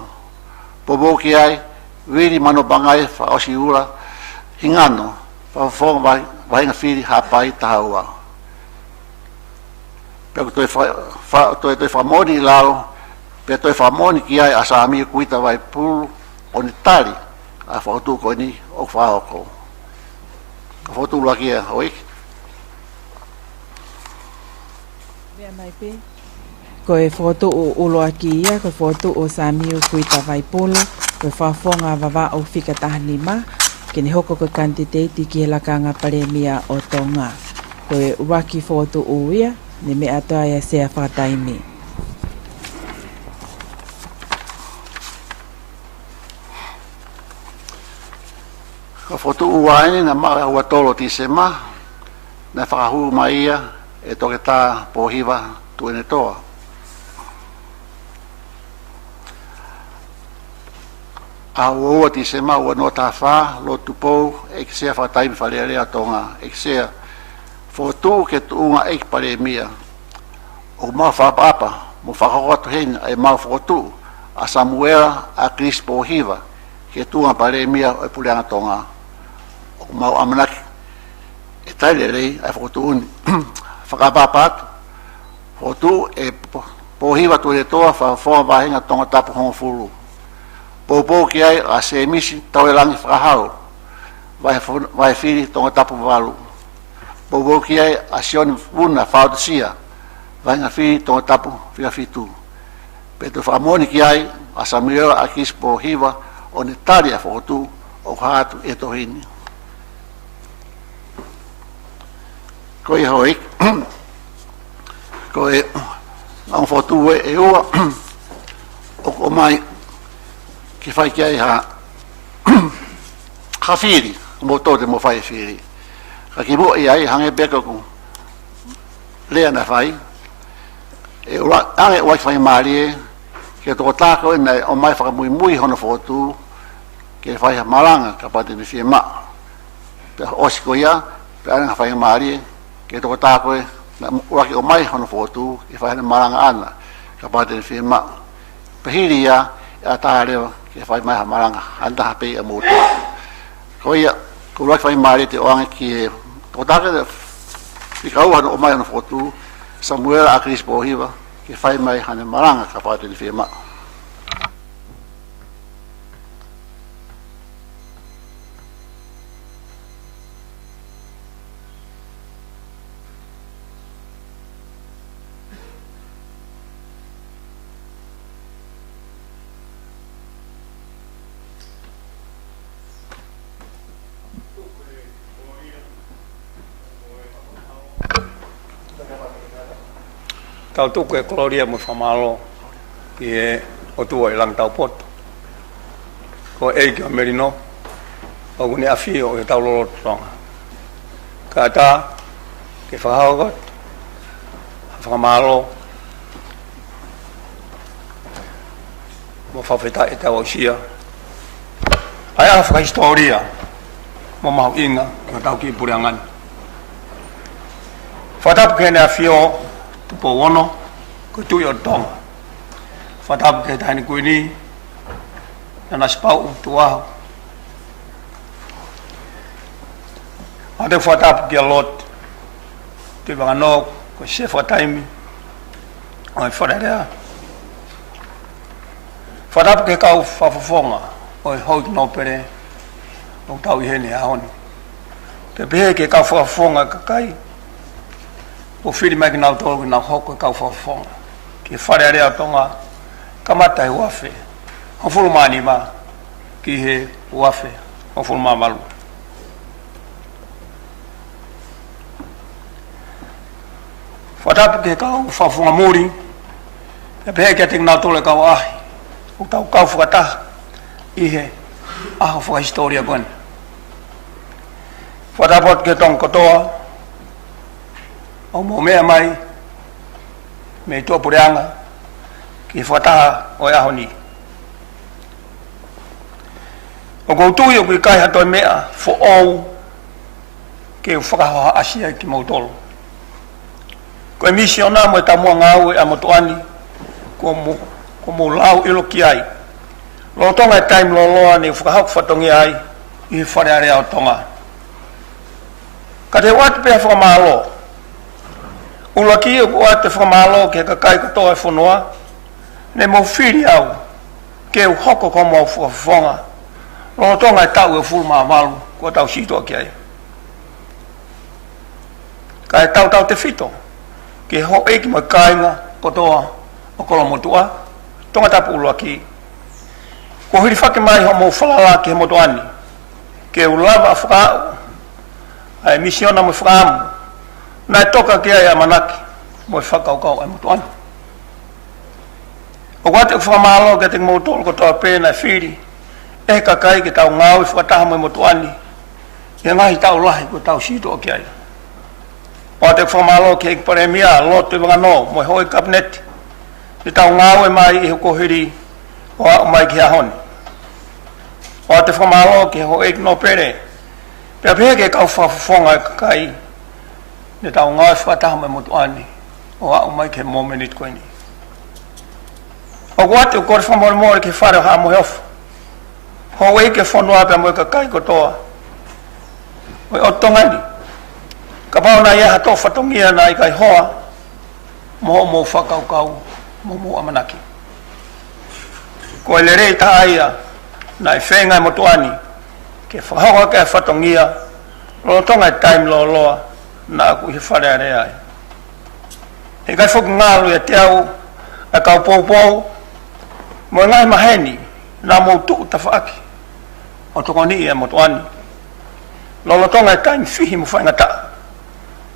Popoki ai, viri mano bangai, whaosi ura, hingano, whawhonga wahinga whiri hapai tahaua. Peko toi whamoni i lao, pe toi whamoni ki ai a SAMIU TUITA VAIPULU, o ni tari, a FOKOTU'U koe ni, o whahoko. FOKOTU'U laki e hoiki. Mea mai pe. Ko e FOKOTU'U ulo aki ia, ko FOKOTU'U SAMIU TUITA VAIPULU, ko whawhonga wawao whikatahani ma, kene hoko ko kandidati ki he lakanga Palemia o Tonga. Ko e waki FOKOTU'U ia, ne mea toa ia sea whakataimi. Ka FOKOTU'U waini na maa ua tolo Tisema, na whakahu mai ia e toke tā Pohiva Tui'onetoa. A ua Tisema ua no tā wha, lotu pou, eksea whakataimi Falealea Tonga, eksea FOKOTU'U ke tuunga eiki Palemia. O maa whapapa, mo whakahoko atu heni ai maa FOKOTU'U, a SAMUELA Akilisi Pohiva, ke tuunga Palemia o pule'anga Tonga. O mau amanaki e tairelei ai FOKOTU'U ni whakapapa atu. FOKOTU'U e Pohiva Tui'onetoa whawhonga wahinga Tonga tapu hongo fulu. Poupou ki ai a se emisi tau e langi whakahau vai whiri Tonga tapu walu. Poupou ki ai a sioni wuna whaotasia wahinga whiri Tonga tapu whiawhitu. Peto whamoni ki ai a SAMUELA Akilisi Pohiva o ne tari a FOKOTU'U o kahatu e tohini. Ko e hoik, ko e ang FOKOTU'U e ua, o ko mai ki whai ki ai ha whiri, mo tōte mo whai whiri. Ka ki mo i ai hange beka ku lea na whai, e ange wai whai maari e, ke toko tāko e nei o mai whakamui mui hono FOKOTU'U, ke whai ha malanga ka pate ni whie maa. Pe osi ko ia, pe ange whai maari e, ke toko tāko e, na uraki o mai hono FOKOTU'U, ke whai ha malanga ana, ka pate ni whie maa. Pe hiri ia, e a taha rewa, ke whai mai ha malanga, handa hapei a mūtua. Ko ia, ko uraki whai maari te oange ki e, toko tāko e, whikau hano o mai hono FOKOTU'U, SAMUELA Akilisi Pohiva, ke whai mai hana malanga ka pate ni whie maa. tau tuku e Gloria mo whamalo ki e o tua i lang tau poto. Ko e ki o merino, o kuni awhi o e tau lolo tonga. Ka ta, ke whakahoko, whakamalo, mo whawheta e tau au sia. Ai a whakahistoria, mo mahu inga, ki o tau ki pule'anga. Whatapu kene awhi o tupo wono, ko tui o tonga. Whatapu ke taini kuini, na naspau tuahu. Ate whatapu ki a lot, tui wangano, ko sefa Taimi, o e Falealea. Whatapu ke kau whawhawhonga, o e hoi no pere, o tau i hene ahoni. Te pehe ke kau whawhawhonga kakai, o whiri mai ki nau tolu ki nau hoko e kau whawhawhonga. Ki Falealea tonga, kamata he uafe. O fulu mani ma, ki he uafe, o fulu ma malu. Whatapu ke kau whawhawhonga muri, e pehe ke te nau tolu e kau ahi, o tau kau whakataha, i he aho whakahistoria koene. Whatapu ke tong katoa, o Umo'Uma'I, me tua pule'anga, ki whataha o e aho ni. O koutui o ki kai hatoi mea, fo'ou, ke whakahoha asia ki mautolo. Ko e misiona mo e tamua ngaue'aki a motuani, ko mo lau ilo ki ai. Lo tonga e Taimi loloa ni whakahoko whatongi ai, i Falealea o tonga. Ka te watu pēha whakamalo, ula ki o kua te whakamalo ke kakai katoa e whanua, ne mo whiri au, ke u hoko ko mo whakawhonga, lo tonga e tau e fulu maa malu, kua tau sitoa ki ai. Ka e tau te whito, ke ho eki mo kainga kotoa o kolomotua, tonga tapu ula ki. Ko hiri whake mai ho mo falala ki he motuani, ke u lava a FOKOTU'U, ai misiona mo whakaamu, na e toka ki ai a manaki, mo e whakaukau ai motuani. O wate u whakamalo ke te motolo kotoa pēna e whiri, e kakai ke tau ngau i whakataha mo e motuani, e ngahi tau lahi ko tau sitoa ki ai. O te whakamalo ke Palemia, loto i wangano, mo e hoi kabineti, e tau ngau e mai i hoko hiri, o a mai ki ahoni. O te whamalo ki ho ek no pere, pia pia ke kau whawhawhonga e kakai, ne tau ngai whataha mai motuani, o a mai ke momenit koini. O kuate o kore whamoremore ke whare haa mo heofu, ho eke whanua pia mo e kakai kotoa, o e o tongani, ka pao na ia hato whatongia na i kai hoa, mo mo whakaukau, mo amanaki. Ko e le rei ta aia, na i whenga i motuani, ke whakahoko ke whatongia, lo tonga i Taimi loloa, na aku i Falealea ai. E kai whuki ngalu e te au, e kau pou, mo e ngai maheni, na mou tuu ta whaaki, o tokoni e motuani. Lo tonga i Taimi whihi mo whainga ta,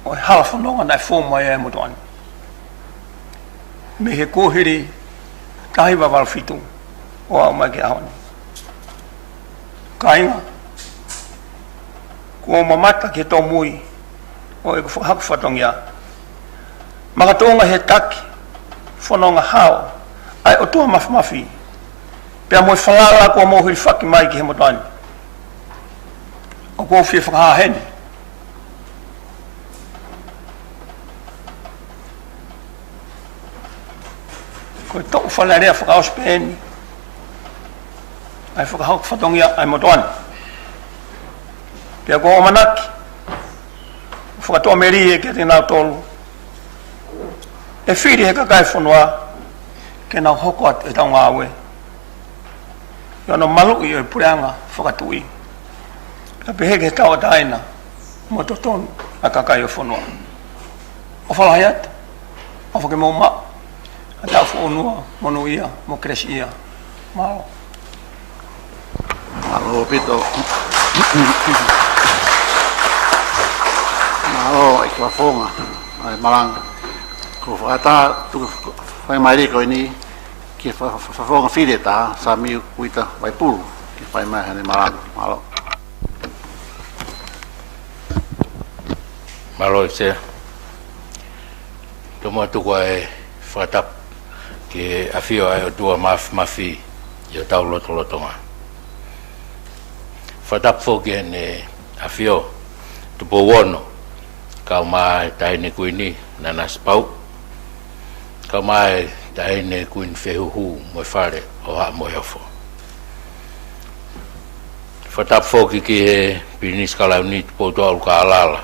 o e hala whanonga na i whoma e motuani. Me he kōhiri, kahiwa walwhitu, o au mai ke ahoni. Ka inga, kua mamata ke tō mui, o e haku whatongia. Makatonga he taki, whanonga hao, ai o tua mafi, pia mo i falala kua mohiri whaki mai ki he motuani. O kua whia whakahaheni. Ko e tō Falealea whakaospeni, ai whakahoko whatongia ai motuani. Pia ko o manaki, whakatoa meri e ke te nau tolu. E whiri he kakai whanua, ke nau hoko atu e tau ngāwe. Iono malu i o pule'anga whakatu'i. Pia pehe ke tau ataina, mo totonu a kakai o whanua. O whalahi atu, o whake mō maa, a tau whaonua, monu ia, mo kresi ia, malo. Malo pito. Malo e kua whonga, ai maranga. ko whakata tu whai mai ko ini ki whawhonga whire taha SAMIU TUITA VAIPULU ki whai mai hane malo. Malo se tomo tu koe whatap ki awhio ai o tua mafi i o tau lotonga. Whatap foki ene awhio tupo wono kau mai taine kuini nanas pau kau mai taine kuin whehuhu moi whare o haa moi hofo. Whatap foki ki he pinis kalau ni tupo toa uka alala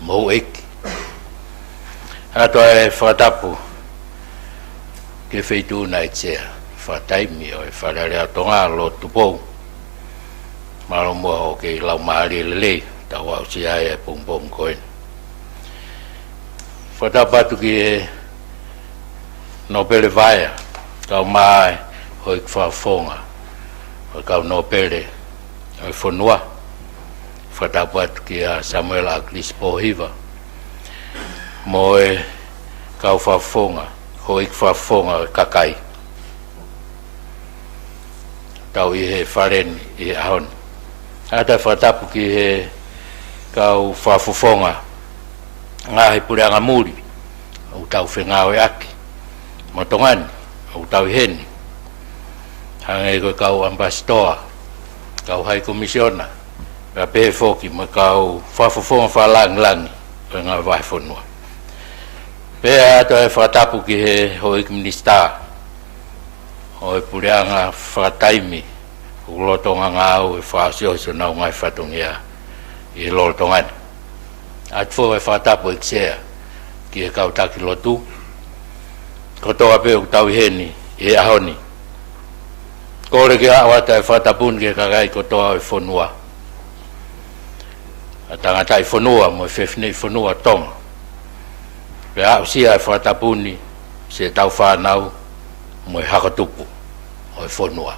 ngaue'aki. Ato e whatapu ke wheitu na itea Taimi o Falealea Tonga lo tupou malo mua ho ke lau maari lelei tau au si ai e pung koen. Whatapatu ki e nopele vaia kau mai ho ik whawhonga o kau nopele o whanua. Whatapatu ki a SAMUELA Akilisi Pohiva mo e kau whawhonga ho ik whawhonga kakai tau i he wharen i ahon. Ata whatapu ki he kau whawhonga ngahi pule'anga muri o tau ngaue'aki mo tongani o tau heni hange ko kau ambastoa kau hai komisiona ka pe foki mo kau whawhonga whalangi o ngā vai whanua. Pe ato e whatapu ki he hoik minista o e pule'anga Taimi o lotonga ngau e whaasio nau ngai whatongia i lotongani. Atfo e whatapu eksea ki e kau taki lotu ko toa pe o tau heni e ahoni. Kore ki awata e whatapun ki e kakai ko toa e whanua. Tangata i whanua mo e whewhine i whanua Tonga. Pe au sia e whatapuni se tau whanau mo e hakatupu o e whanua.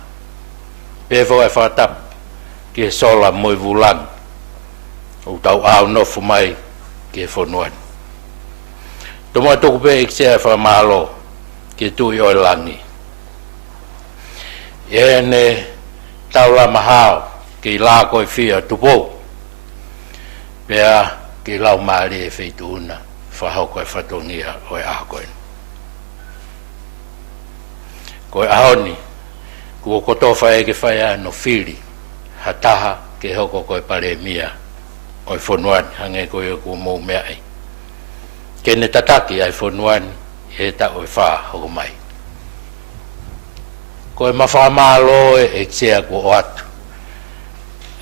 Pe fo e whatapu ki e sola mo e vulang o tau au nofu mai ki e whanuani. Tomo tuku pe eksea e whamalo ki e tui o e langi. E ne tau la mahao ki i la koe fia tupou. Pea ki lau maari e wheitu una whahoko e whatongia o e ahakoen. Ko e ahoni, kua kotofa e ke whaia no FILI, ha TAHA ke hoko ko e Palemia o e whanuani hange ko e Umo'Uma'I. Kene tataki ai whanuani e ta o e wha hoko mai. Ko e mawhamalo e eksea ko o atu.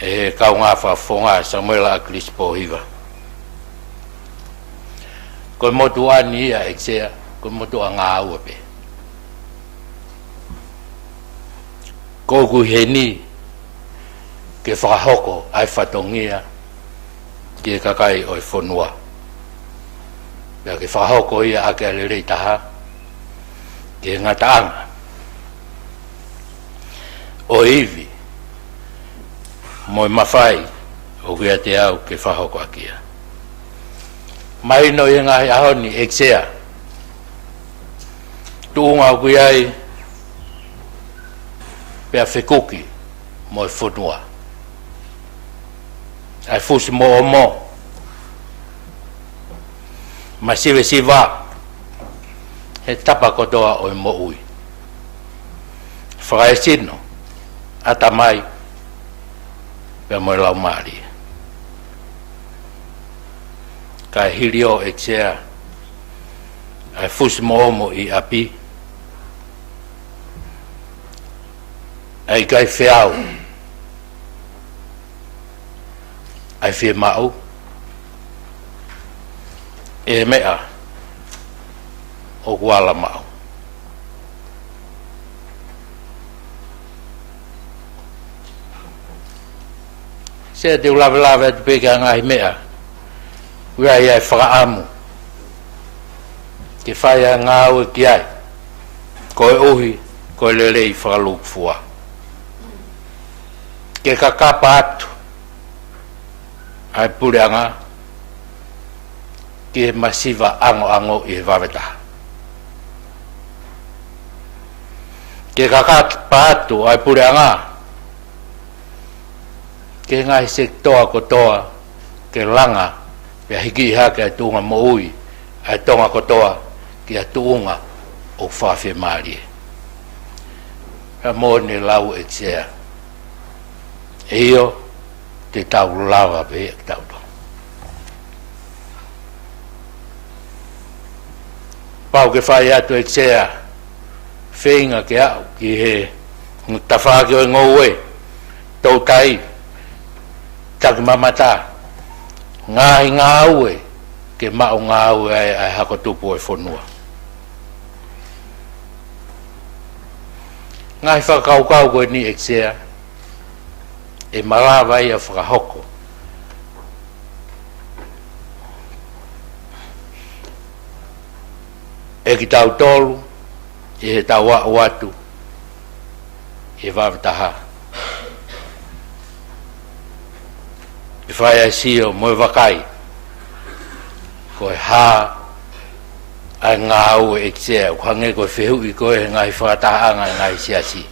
E kau ngā whawhonga SAMUELA Akilisi Pohiva. Koe motu ani ia eksea, koe motu a ngāua pe. Kōku heni ke fakahoko ai whatongia ki e kakai o e whanua. Pea ke fakahoko ia ake alerei taha ki e ngataanga. O iwi mo e mawhai o kia te au ke whahoko akia. Mai no i ngahi ahoni eksea. Tuunga o kia ai pea whekuki mo e whanua. Ai fusi mo o mo. Ma siwe siwa he tapa kotoa o e mo ui. Whakae sino ata mai pe mo lau mari. Ka hirio eksea ai fusi mo omo i api. Ai kai whiau. Ai whi mau. E mea o kuala mau. Se te ulawe te peka ngahi mea. Ua iai whakaamu. Ke whaia ngaue'aki ai. Koe uhi, koe lelei whakalukfua. Ke kakapa atu. Ai pule'anga. Ke masiva ango i he wawetaha. ke kakato ai pule'anga ke ngai sektoa kotoa ke langa pe hikihiki'I ai tunga mo'ui ai tonga kotoa ke tuunga o whawhi maari mo ne lau e tia eo te tau lawa pe tau to pau ke whai atu e tia whenga ke au ki he tawhaki o ngoue tau tai taki mamata ngahi ngaue'aki ke mao ngaue'aki ai hakotupu e whonua ngai whakaukau koe ni eksea e malawa ia fakahoko e ki tau tolu e he tau watu e wawe taha e whai ai sio moe wakai koe ha ai ngau e tsea khange ko fehu I ko ngai whataanga ngai siasi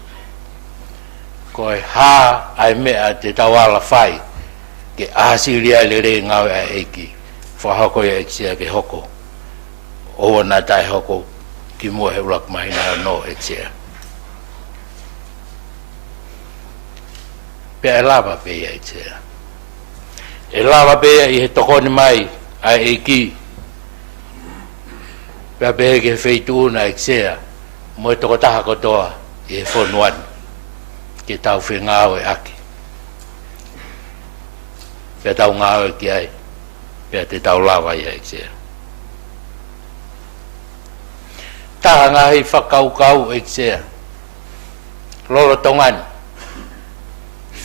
ko ha ai me a te tawala fai ke asilia le re ngau e ki whahoko e tsea ke hoko o na tai hoko ki mo he ulak mai na no e tsea pe lava pe e tsea e lava pe I he tokoni mai ai e ki pea pehe ke wheitu na eksea mo e toko taha kotoa I he whonuan ke tau whi ngaue'aki pea tau ngaue'aki ai pea te tau lawa ia eksea taha ngahi whakaukau eksea lolo tongani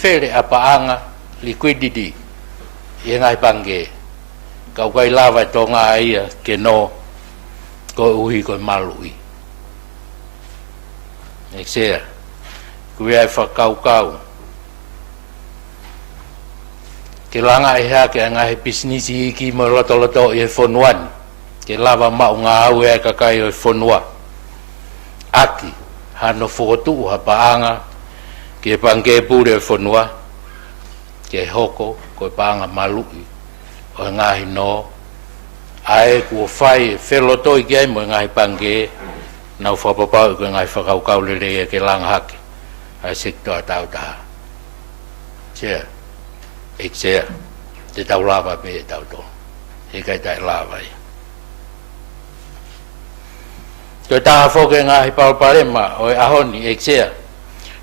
where apaanga liquidity I ngai pange kau kai lawa tonga ia ke no ko uhi ko malui eksea kui ai whakaukau ke langa e hea ke ngahi bisnisi hiki mo loto I he whonuan ke lava mau ngau e kakai o whonua aki hano FOKOTU'U hapaanga ke pange pure whonua ke hoko ko paanga malui o ngahi no ai ku fai felo toi ke mo ngai pange na whapapau ko ngai whakaukau le ke lang hake ai sektor tau taha tia eksea te tau lava pe tau to e kai tai lava I to taha foke ngai Palemia o ahoni eksea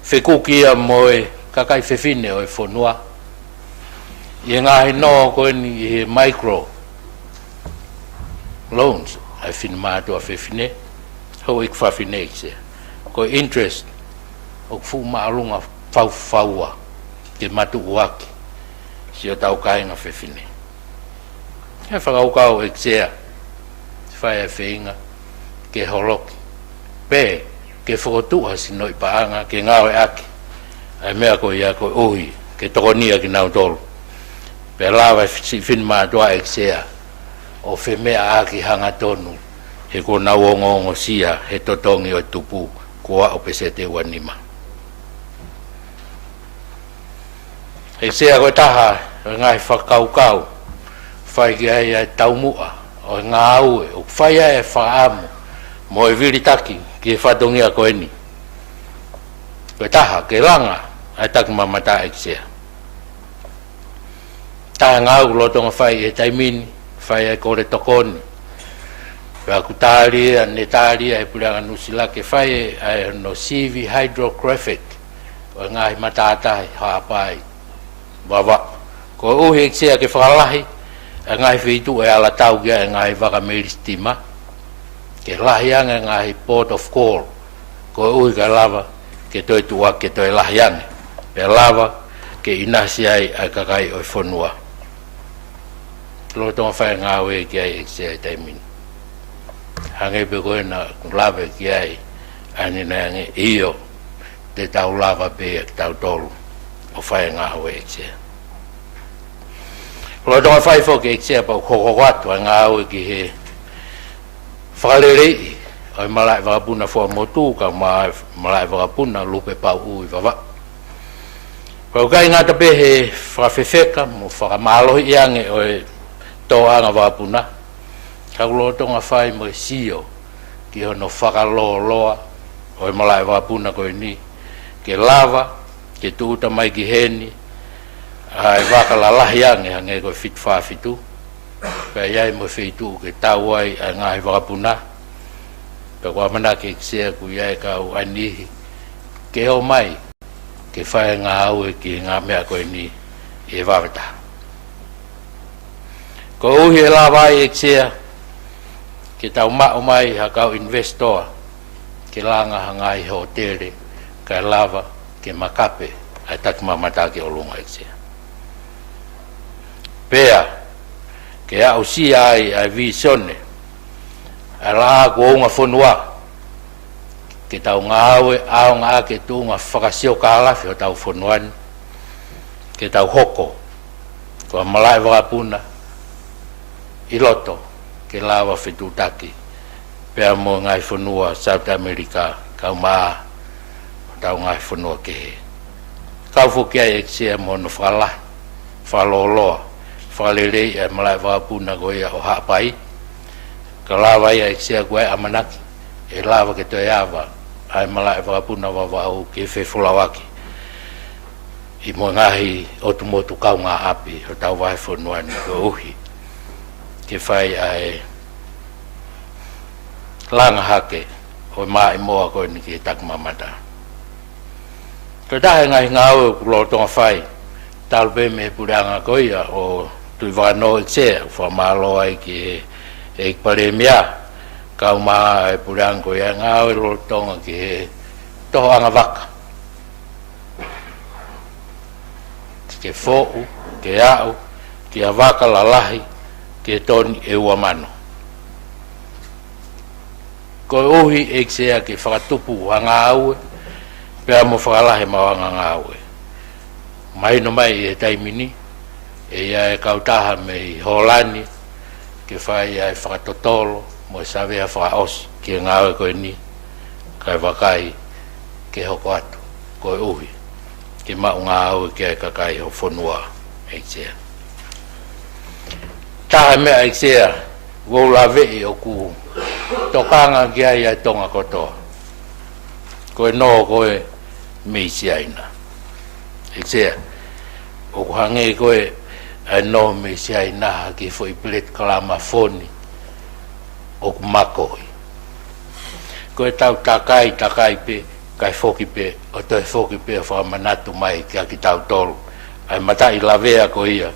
whekukia mo e kakai whewhine o whonua I ngai no ko ni micro loans ai fin mato a fefine ho ik fa finexe ko interest o fu malunga faua ke matu waki si o tau kai nga fefine e fa kau exea fa e feinga ke holok pe ke FOKOTU'U sino I paanga ke ngaue'aki ai mea ko ia ko ohi ke tokonia ki nau tolu pe lava si fin mato a exea o whemea aki hanga tonu he ko na wongongo sia he totongi o tupu kua o pesete wanima he sea ko taha ngai whakaukau whai ki ai taumua o ngāue o whai ai whaamu mo e viritaki ki e whatongia ko eni ko taha ke langa ai taki mamata e sea taha ngau lotonga whai e Taimini fai ai kore tokoni wa kutari ne tari ai pule'anga nusila ke fai ai no CV hydrographic o ngai matata ha pai baba ko o he ke falahi ngai fitu e ala tau ge ngai vaka melistima ke lahiang ngai port of call ko o ga lava ke toi tua ke toi lahiang pe lava ke inasi ai kakai o fonua lo tong fai ngawe ki ai se Taimi hange be ko na lava ki ai ani na nge io te tau lava pe tau tolu o fai ngawe se lo tong fai fo ki se pa ko watu ngawe ki he Falealea ai malai wapuna fo motu ka malai wapuna lupe pau i vava ko kai ngata pe he frafefeka mo fa malo iange o toanga wapuna ka lo tonga fai mo sio ki ono whakaloloa o malai wapuna ko ni ke lava ke tuuta mai ki heni ai wakalalahi ange hange ko fit fa fitu pe ai mo fitu ke tawai ngai wapuna pe ko mana ke se ku ia ka ani ke o mai ke fai ngaue'aki ngā mea koe ni e waweta. Ko uhi e la vai e ksia ke tau mao mai ha kau investor ke langa hangai hotele ka lava ke makape ai tak mamata ke olunga e ksia. Pea ke au si ai visione a la ko unga fonua ke tau ngawe au ngā ke tu ngā whakasio ka alafi o tau whonuan ke tau hoko ko malai wakapuna i loto ke lawa whetutaki pea mo ngai whanua South America kau maa tau ngai whanua ke he kau whoki ai eksia mo no whalahi whaloloa Falealea malai wakapuna ko ia o hapai ka lawa ia eksia koe amanaki e lawa ke toi awa ai malai whakapuna wawau ke whewholawaki i mo ngahi o tumotu kau ngā api o tau wai whonuani ko uhi ke whai ai langa hake o mai moa koe ni ke tak mamata ko tahe ngai ngau kulo tonga whai talpe me pule'anga koia o tui wano e tsea whamalo ai ki e Palemia kau maa e pule'anga koia ngau e lo tonga ki he toho anga waka ke fo'u, ke a'u, ke a waka lalahi, ke toni e ua mano. Ko uhi e ksea ke whakatupu a ngāue, pēr mo whakalahe mawanga ngāue. Mai no mai e Taimi e ia e kautaha me i Holani, ke whai ai whakatotolo, mo e sawea whakaosi, ke ngāue koe ni, kai wakai, ke hoko atu, koe uhi. Ke mau ngā au ke kakai ho whanua e ksea. Taha mea e ksea, wou la vei o ku tokanga ki ai ai Tonga kotoa. Koe no koe meisi aina. E ksea, o ku hange koe ai no meisi aina ki fo i plet kalama foni o ku makoi. Koe tau takai pe kai foki pe o toi foki pe fa manatu mai ki aki tau tolu ai matai lavea ko ia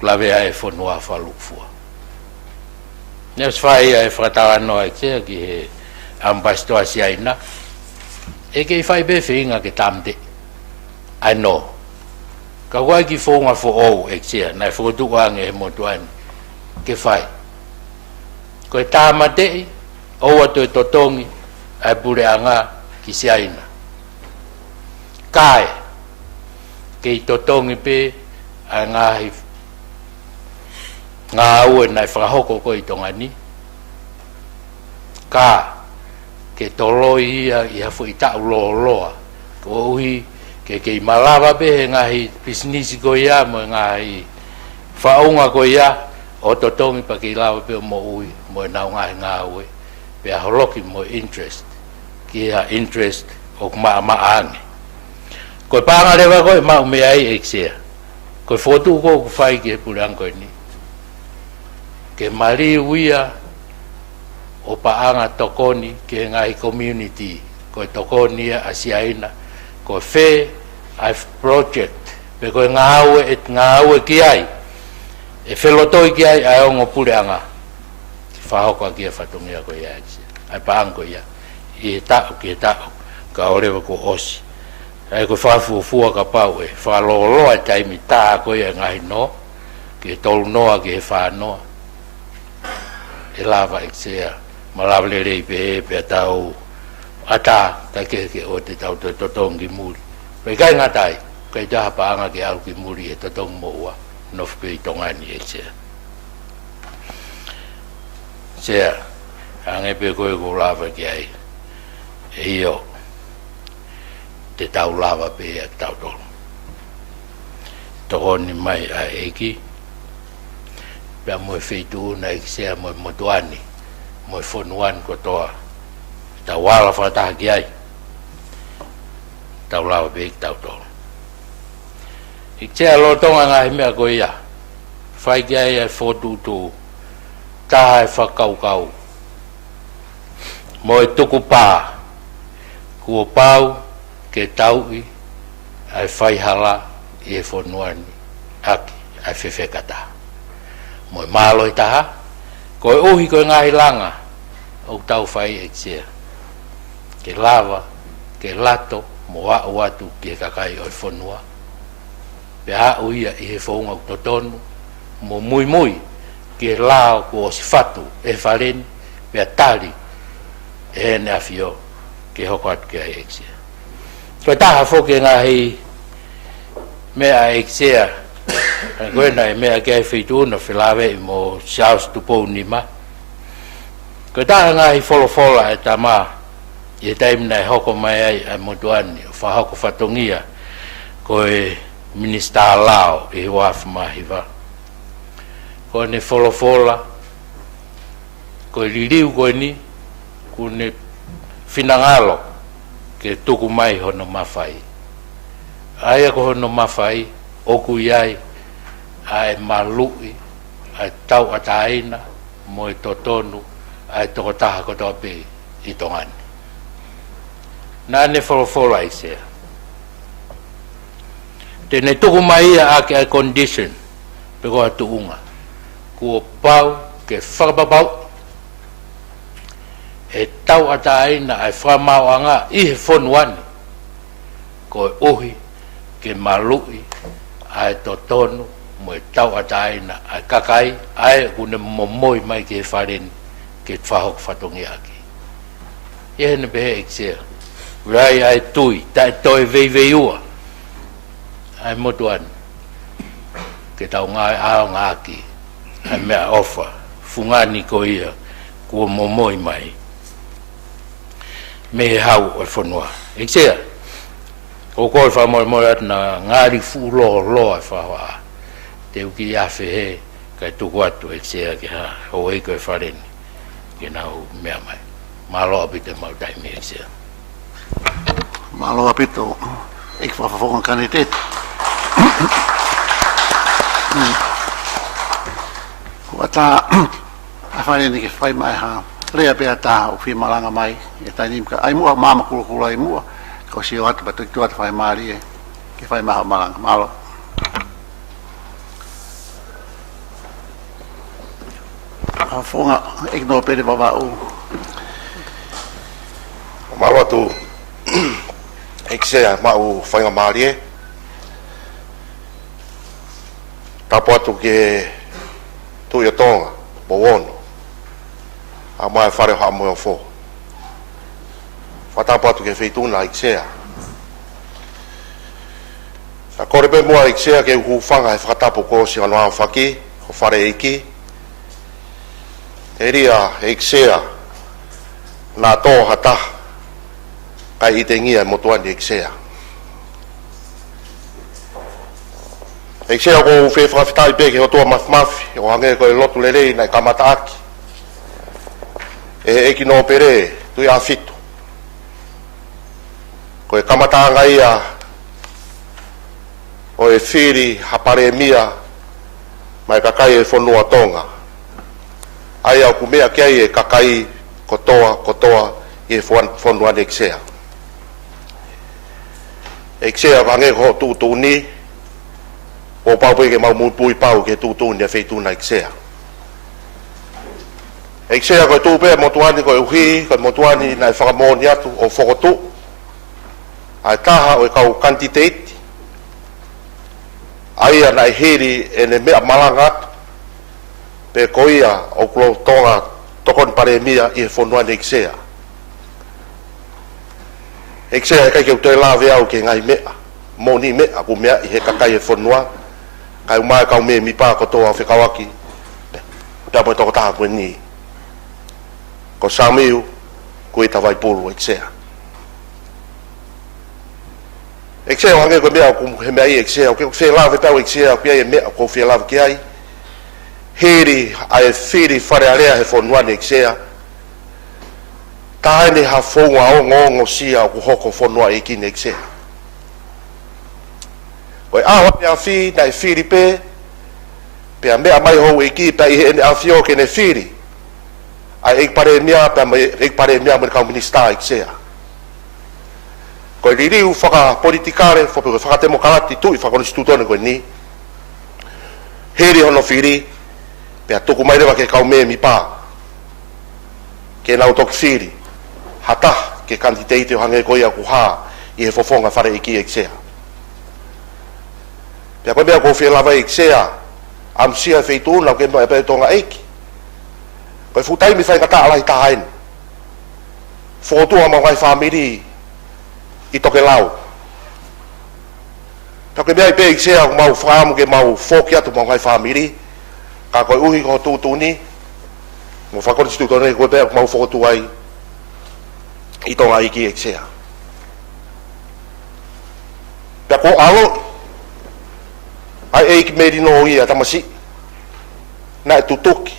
lavea e fonua fa lufua nes fai e frata no e ke ki he ambasto asiaina e ke fai be finga ke tamde ai no ka wai ki fonga fo o e ke na FOKOTU'U e motuan ke fai ko tamate o ato totongi ai pule'anga ki siaina kai ke i totongi pe a ngahi ngaue'aki nai fakahoko ko i tongani ka ke toloi ia i hafu i tau loa ko uhi ke i malawa pe he ngahi bisnisi ko ia mo ngahi whaunga ko ia o totongi pa ke i lawa pe mo ui mo e nau ngahi ngaue'aki pe a holoki mo interest ki a interest o maange ko panga lewa ko ma me ai exia ko fotu ko fai ke pule'anga ko ni ke mali uia o paanga tokoni ke ngai community ko tokoni asiaina ko fe ai project pe ko ngau ki ai e felotoi ki ai ai ngo pule'anga fa ko ki fa tumia ko ia ai paanga ko ia e ta ke ta ka ore ko osi ai ko whafua ka pau e whaloloa Taimi tā koe e ngahi no ke tolu noa ke he whanoa e lava e ksea ma lava le rei pe pe tau ata ta ke o te tau te totongi muri pe kai ngatai kai taha paanga ke au ki muri e totong moua nof pe i tongani e ksea sea ange pe koe ko lava ki ai io te tau lava pe e tau tolu tokoni mai a eki pia moe feitu na ikisea moe motuani moe fonuan kotoa tau wala whataha ki ai tau lava pe e tau tolu ikisea lo tonga ngahi mea ko ia whai ki ai e FOKOTU'U taha e whakaukau mo e tuku pā kua pau ke tau'i ai whaihala i e whonuani aki ai whewhekata mo e mālo i taha ko e uhi ko e ngahi langa o tau whai e ksia ke lava ke lato mo wa'u atu ki e kakai o e whonua pe ha'u ia i he whaunga o totonu mo mui mui ke lao ko o sifatu e whaleni pe atari e ne afio ke hoko atu ke a eksia ko taha foki ngahi mea eksia koe nai mea ke ai whitu na whilawe i mo siaus tupou nima ko taha ngahi wholofola e tama i e taimi nai hoko mai ai ai motuani o whahoko whatongia ko e minista lao i wafu mahiva ko ne wholofola ko e liriu ko ni ko ne finangalo ke tuku mai hono mawhai aia ko hono mawhai oku iai ai malui ai tau ataina mo e totonu ai toko taha kotoa pe i tongani na ne wholofola i sea tene tuku mai ia ake ai condition pe koa tuunga kua pau ke whakapapau e tau ataina ai whamau anga i he whonuani ko e uhi ke malui ai totonu mo e tau ataina ai kakai ai kune momoi mai ke wharen ke whahok whatongi aki i hene pehe eksea rai ai tui tai toi veiveua ai motuani ke tau ngai ao ngaki ai mea ofa fungani ko ia kua momoi mai me he hau o whanua. Eksea, ko koe whamoe atu na ngāri fulo loa whahua. Te uki awhi he, kai tuku atu eksea ki ha, ho ei koe whareni, ki nau mea mai. Māloa pite mau taimi eksea. Māloa pito, ik whawhawhonga kandidat. Kua tā, a whareni ke whai mai ha, rea pea taha o whimalanga mai e taini mka ai mua mama kula ai mua ko si o atu pa tu atu whai maari e ke whai maha malanga malo a whonga ek no pere wawa o malo atu ek sea mau whainga maari e tapo atu ke tuia Tonga Bowono a mai whare ha moe o fō. Whatapatu ke whituna i ksea. Sa kore pe mua i ksea ke uhu whanga e whakatapu ko si anoa whaki, o whare eiki. E ria e ksea nā tō hata kai i te ngia e motuani e ksea. E ksea ko uwhi whakawhitai peke o tua mafi, o hange ko e lotu lerei nai kamata aki. E eki no pere tui a fitu ko e kamatanga ia o e FILI ha Palemia mai kakai e whonua Tonga ai au kumea kia e kakai kotoa i e whonua ne ksea e ksea vange ho tūtū ni o paupe ke mau mupui pau ke tūtū ni a feituna i ksea e ksea koe tūpea motuani koe uhi, koe motuani nai whakamoni atu o FOKOTU'U. Ai taha o e kau kantiteiti. Aia nai hiri e ne mea malanga atu. Pe koia o kulo Tonga tokon Palemia i e whonuani e ksea. E ksea e kai keu te lawe au ke ngai mea. Moni mea ku mea i he kakai e whonua. Kai umai kau mea mi pā kotoa o whikawaki. Pea mo e toko taha koe nii. ko SAMIU kuita VAIPULU eksea. Eksea hange ko mea ko he mea eksea ko fe lava tau eksea ko ia mea ko fe lava ki ai. Heri ai fili Falealea he fonuani eksea. Taini ha fonga o ngongo sia ko hoko fonua e kine eksea. Ko awa mea fi na fili pe pe mea mai ho e ki pa i afio kene fili. Ai ek Palemia pa ek Palemia mo ka minista eksea. Ko ririu faka politikare fo pe faka demokrati tu i faka institutone ko ni. Heri hono fili pe atoku mai rewa ke kaume mi pa. Ke na utok fili. Hata ke kandidate o hange ko ia ku ha i he fofonga fare iki eksea. Pe ko mea ko fe lava eksea am sia feitu na ke no pe tonga eki. Ko fu Taimi fai kata alai tahain. FOKOTU'U ma ngai family i toke lau. Toke mea i pe eksea mau famu ke mau foki atu ma ngai family. Ka ko uhi ko tutuni. Mo fa ko institutone ko pe mau FOKOTU'U ai. I tonga iki eksea. Pe ko alo ai eiki meri no ia tamasi. Na tutuki.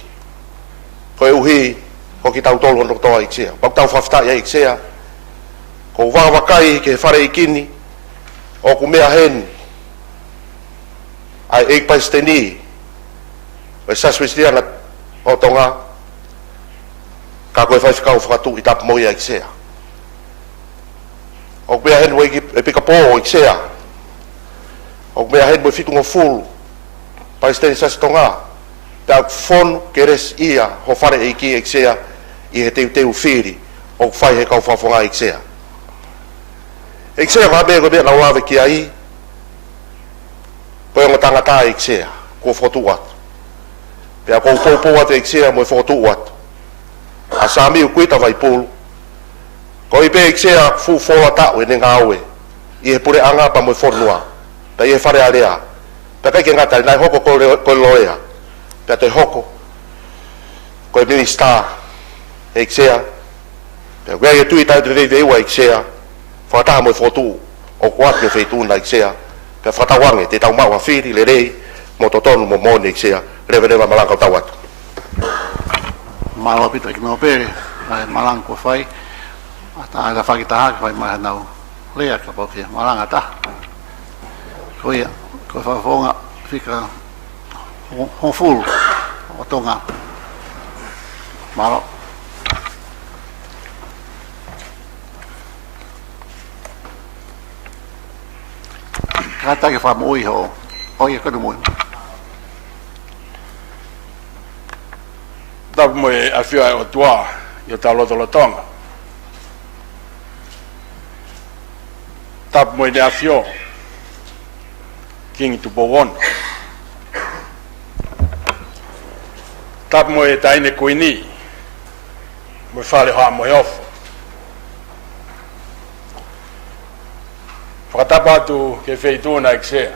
Ko uhi ko ki tau tolu no toa eksea. Pau tau fafta ia eksea. Ko wawa kai ke fare ikini. O ku mea hen. Ai eik paisteni. O saswistia na o tonga. Ka koe fai whikau whakatu i tapu moi a eksea. O ku mea hen wei e pika pō o eksea. O ku mea hen wei whitungo fulu. Paisteni sas tonga. Pea fonu keres ia ho fare eiki eksea i he teu whiri o whai he kau whafonga eksea. Eksea wha mea ko mea nau lawe ki ai ko yonga tangata eksea ko FOKOTU'U atu. Pea ko upou atu eksea mo FOKOTU'U atu. A SAMIU kuita VAIPULU ko i pe eksea fu fola ta'u e ne ngaue'aki i he pule'anga pa mo fonua pa i he Falealea. Pea kai ke ngata nai hoko ko loea. Pea toi hoko ko e minista eksea pea koe e TUITA e vei veiwa eksea whakataha mo e FOKOTU'U o kuat me feituna eksea pea whakatawange te tau maua whiri le rei mo totonu mo mone eksea rewa malanga tau atu. Malo pito ikino pere malang ko fai ata ada fakitaha ko mai hanau lea ka pokia malanga ta. Ko ia ko fa fonga fika hon full o Tonga. Malo. Kata ke fa moi ho. Oia ka moi. Tapu mo e awhia o tua i o tau loto Tonga. Tapu mo e ne awhia kingi tu Bowono. Tapu mo e taine kuini mo e whale hoa mo e ofo. Whakatapa atu ke wheituna eksea.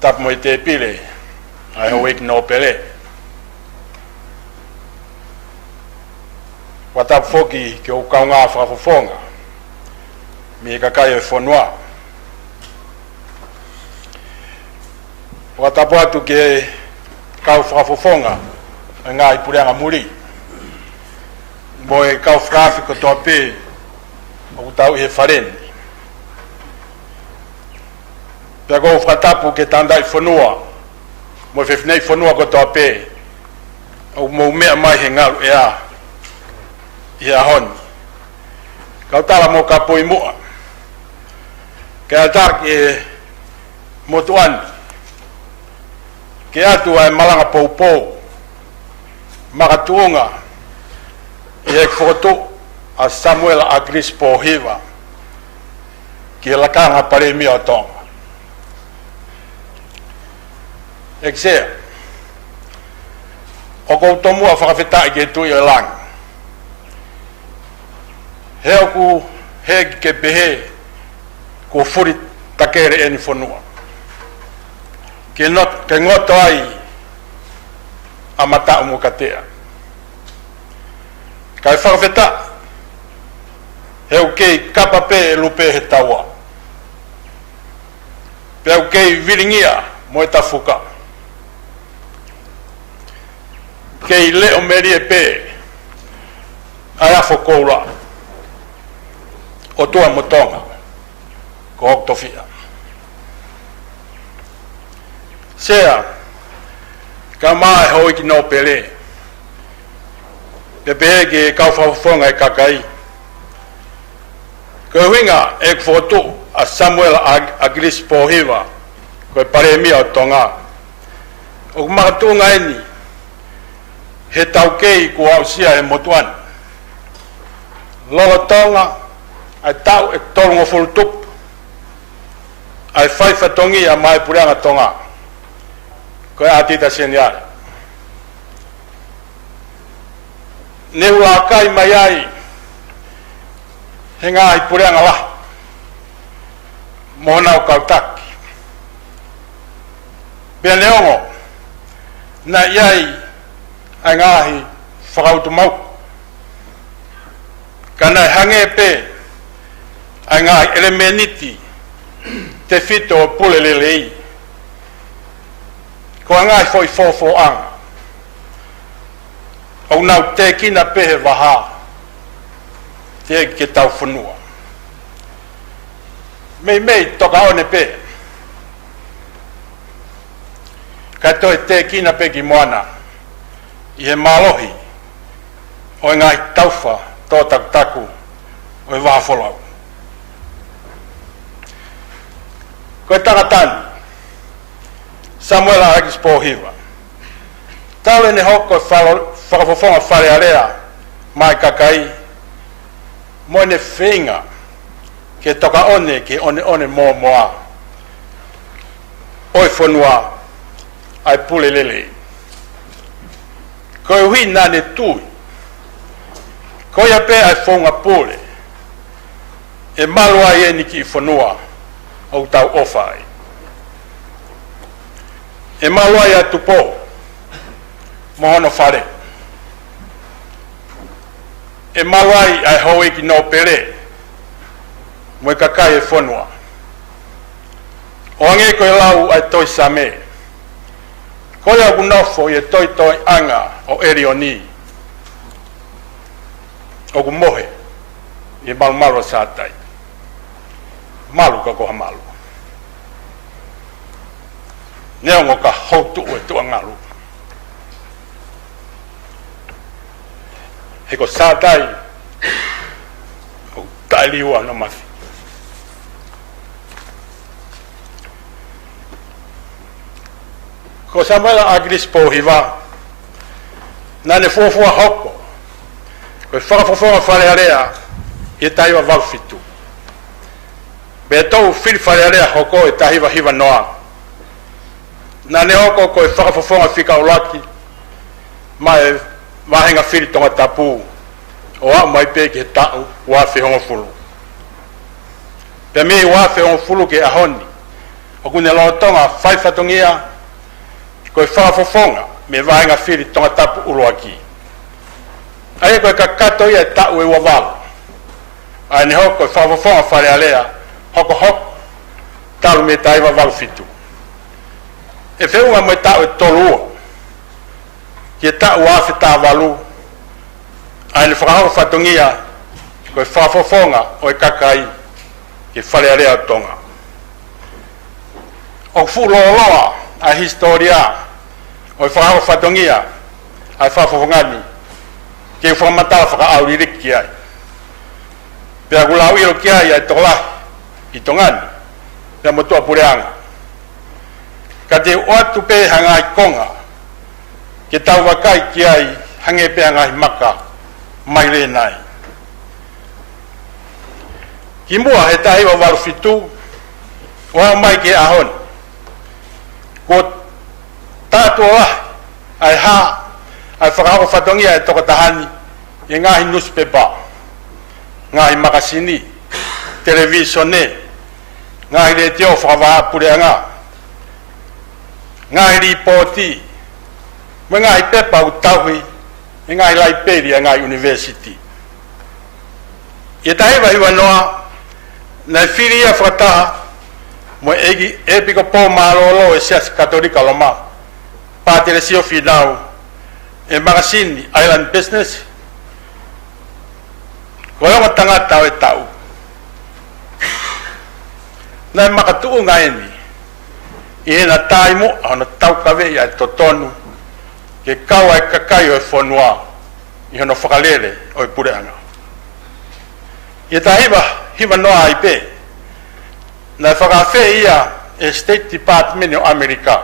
Tapu mo i te pile ai ho wiki no pele. Watapu foki ke o kaunga whakafofonga mi e kakai e whanua. Watapu atu ke kau whakafofonga e ngā i pule'anga muri. Mo e kau whakawhi ko toa pē o tau i he whareni. Pea ko whakatapu ke tandai whanua, mo e whewhinei whanua ko toa pē, o Umo'Uma'I he ngaru e a, i a honi. Kau tala mo ka poi mua, ke a tak e motuani, ke atu ai malanga poupou, makatuunga, i e FOKOTU'U a SAMUELA Akilisi Pohiva, ki e LAKANGA Palemia o Tonga. Eksea, o kou tomua whakawhetai ke tui o lang. He oku hegi ke pehe ko furi takere eni whanua. Ke ngoto ai amata umukatea. Kai whakawheta, heu kei kapape e lupe he taua. Peu kei viringia mo e tafuka. Kei leo meri e pe, ai afo koula, o tua mo Tonga, ko oktofia. Sea, ka mai hoi ki no pele, pe pehege e kau whawhonga e kakai. Ko winga e FOKOTU'U a SAMUELA Akilisi Pohiva, ko e Palemia o Tonga. O makatunga eni, he taukei ku ausia e motuan. Lolo Tonga, ai tau e tolongo fulutup, ai whaifatongi a mai pule'anga Tonga. Ko e atita seniare. Ne ula kai mai ai, he ngāhi pule'anga la, mohona o kautaki. Pea neongo, na iai ai ngāhi whakautu mau. Kana hange pe, ai ngāhi elemeniti, te fito o pule'anga. Ko ngāhi foi fofo'anga. Au nau te kina pehe waha, te ke tau whanua. Mei toka one pe. Kato e te kina pe ki moana, i he malohi, o e ngai tauwha, tō taku, o e wāwholau. Ko e tangatani, Samuela Akilisi Pohiva. Tau ne hoko whakafofonga Falealea, mai kakai, mo ne whinga, ke toka one, ke one moa. Oi whanua, ai pule'anga. Ko e hui nane tui, ko ia pe ai whonga pule, e malua i eni ki I whanua, au tau ofai. E malua i atu po, mohono whare. E malua i ai hoi ki no pere, mo e kakai e whanua. O ange ko e lau ai toi same. Ko ia gunofo i e toi anga o erioni. O gumohe, i e malu sātai. Malu ka koha malu. Neongo ka hautu'u e tua ngalu. He ko sātai, o tailiua no mafi. Ko Samuela Akilisi Pohiva, nane fuafua hoko, ko whakafofonga Falealea, i taiwa walfitu. Be tau fili Falealea hoko e tahiwa hiwa noa. Nane hoko ko e whakafofonga whikaulaki, ma e wahenga fili tonga tapu, o a mai pe ki he tau wafe hongo fulu. Pe me wafe hongo fulu ke ahoni, o kune loa tonga whaifatongia, ko e whaafofonga me wahenga fili tonga tapu uruaki. Aia ko e kakato ia e tau e wawalu. Ai ne hoko e whaafofonga Falealea, hoko, talu me taiwa walfitu. E whiunga mo e tau e tolua, ki e tau afe tā walu, ai ne whakahoko whatongia, ko e whaafofonga o e kakai, ki Falealea Tonga. O fuloa a historia, o e whakahoko whatongia, ai whaafofongani, ki e whamatala whakaauririk ki ai. Pea gulau iro ki ai tolahi, I tongani, pea motua pule'anga. Ka te oatu pe hangai konga, ke tau wakai ki ai hange pe hangai maka, mai le nai. Ki mua he tahi wa walufitu, oa mai ke ahon. Ko tātua ai ai whakahoko whatongia e toko tahani, e ngahi newspaper, ngahi makasini, televisione, ngahi le teo whakawaha pule'anga, ngahi ripoti, Mengai pepa utawi, mengai lai peri ngai university. Ia Tahiva hiwa noa, na FILI ia whakataha, mo epiko pō marolo e siasi katolika loma, pātere sio whinau, e Magasini Island Business, ko eonga tangata o e tau. Nai makatu'u ngaeni, i hena Taimo, ana tau kawe ia e totonu, ke kaua e kakai o e whanua, i hono whakalele o e pule'anga. Ia Tahiva hiwa noa ai pe, na whakawhe ia e State Department o Amerika,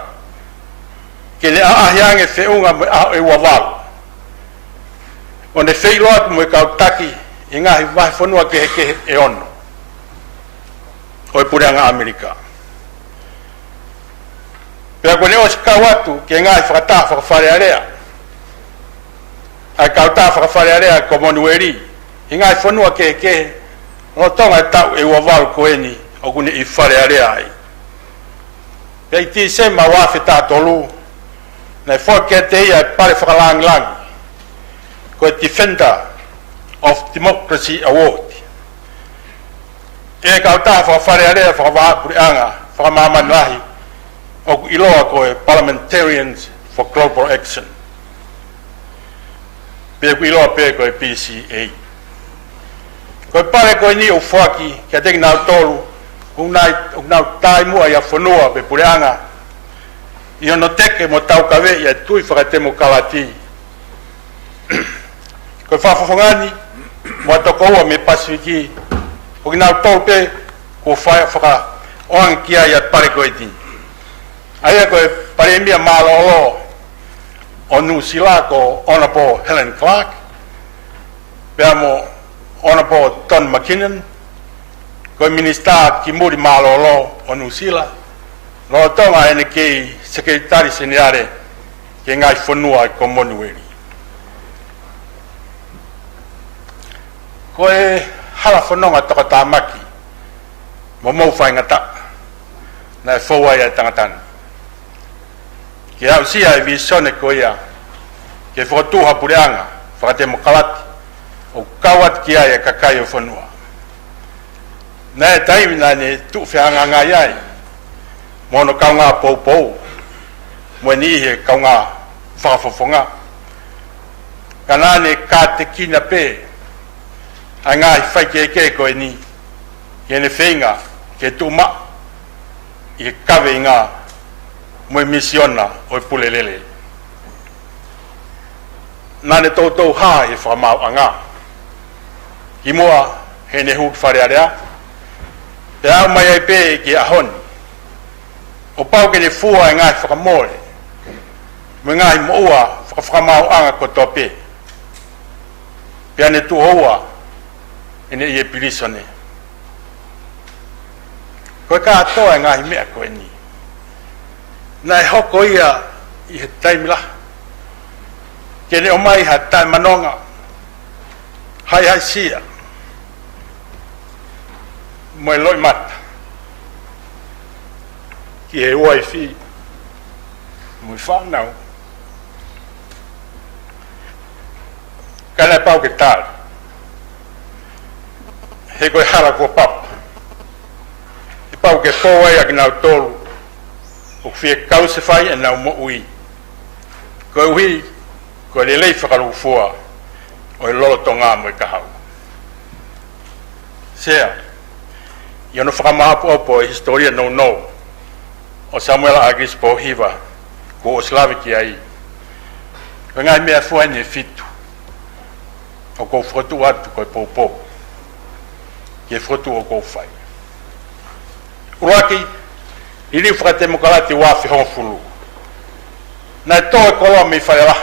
ke le aahiange whiunga mo e wawalu. O ne whiloa mo e kautaki, i ngahi wahi whanua kehe e ono, o e pule'anga Amerika. Pea kone o si kawatu ke ngahi whakataha whakawharearea, ai kautaha whakawharearea ko monueri, i ngahi whanua kehe, o Tonga e tau e wawalu koeni, o kune i Falealea ai. Pea i Tisema wafe tātolu, na foki e te ia e pare whakalangilangi, ko e Defender of Democracy Award. E kautaha whakawharearea whakawapule'anga, whakamamanuahi, o iloa ko e Parliamentarians for Global Action. Pea ku iloa pe ko e PCA. Ko e pare ko e ni o foki, kia teki nau tolu, nau Taimua ia whanua pe pule'anga, i ono teke mo tau kawe ia tui whakatemo kalati. Ko e whawhawhangani, mo atokoua me Pasifiki, ko ki nau tolu pe, ko whaka oang kia ia pare ko e tini. Aia ko e Palemia malolo o Nusila ko Honorable Helen Clark, pea mo Honorable Don McKinnon, ko e Minister ki muri malolo o Nusila, lo Tonga ene kei Sekretari Seneare ke ngai whanua ko monueri. Ko e hala whanonga toka tāmaki, mo mauwhai ngata, na e whauai ai tangatani. Ke au sia e visone ko ia, ke whakatuha pule'anga, whakatemo kalati, o kawat ki ai e kakai o whanua. Nā e Taimi nā ne tu'whianga ngai ai, mono kaunga pou, mo ni he kaunga whakawhawhonga. Ka nā ne kā te kina pē, ai ngai whaikeke ko e ni, i ene whenga, ke tu'uma, i kawe i ngā, mo e misiona o e pule'anga. Nā ne tautou hā e whakamau anga. Ki mua he ne huk Falealea, pe au mai ai pe ki ahoni. O pau ke ne fua e ngai whakamore, me ngai moua whakamau anga ko tō pe. Pe ane tu hoa, e ne i e pirisone. Koe ka atoa e ngai mea koe ni. Na e hoko ia i he taimila. Kene o mai ha tai manonga. Hai sia. Mo e loi mata. Ki e ua i fi. Mo i whanau. Kana pau ke tāle. He koe hara kua papa. He pau ke pōwai a ki nau tolu. O fie kause fai e nau Umo'Uma'I. Ko e ui, ko e lelei whakarufua o e lolo tonga mo e KAHA'U. Sea, i ono whakamahapu opo e historia no o SAMUELA Akilisi Pohiva ko o FOKOTU'U. Ko ngai mea fuaine fitu o ko FOKOTU'U atu ko e poupou. Ki e FOKOTU'U o ko fai. Uruaki, i riu whakatemo kalati wafi hongfulu. Na e tō e koloa mi whaela.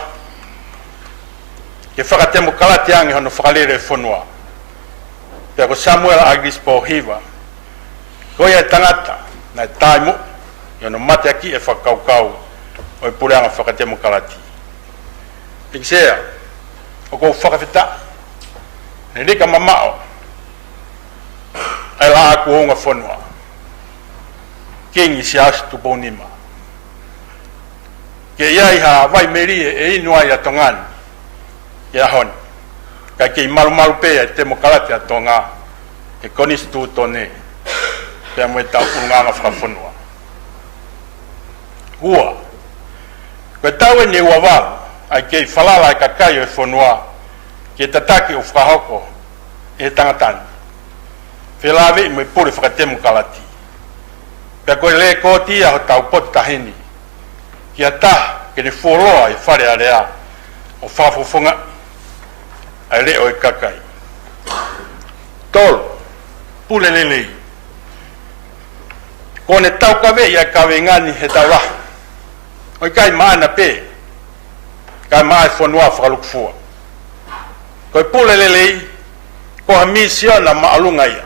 Ke whakatemo kalati angi hono whakalere e whanua. Pea ko SAMUELA Akilisi Pohiva. Ko ia e tangata, na e Taimi, i hono mate aki e whakaukau o e pule'anga whakatemo kalati. Pikisea, o kou whakawhita, ne rika mamao, ai la aku honga whanua. Kengi si asu tu bonima. ke iai ha vai meri e inua ia tongan ia hon ka ke malu pe e te mokalate a Tonga e konis tu tone pe mo ta unga fa fonua ua ko tawe ni wava ai ke falala ka kai e fonua ke tataki o fakahoko e tangatan Filavi me pure fakatemu kalati pe ko le ko tia ho tau pot tahini kia ta ke ne foloa e Falealea o fafofonga ai le o e kakai tol pule'anga ko ne tau kawe ia kawe ngani he tawa o kai mana pe kai mai fonua falukfua ko pule'anga ko ha mission na maalunga ia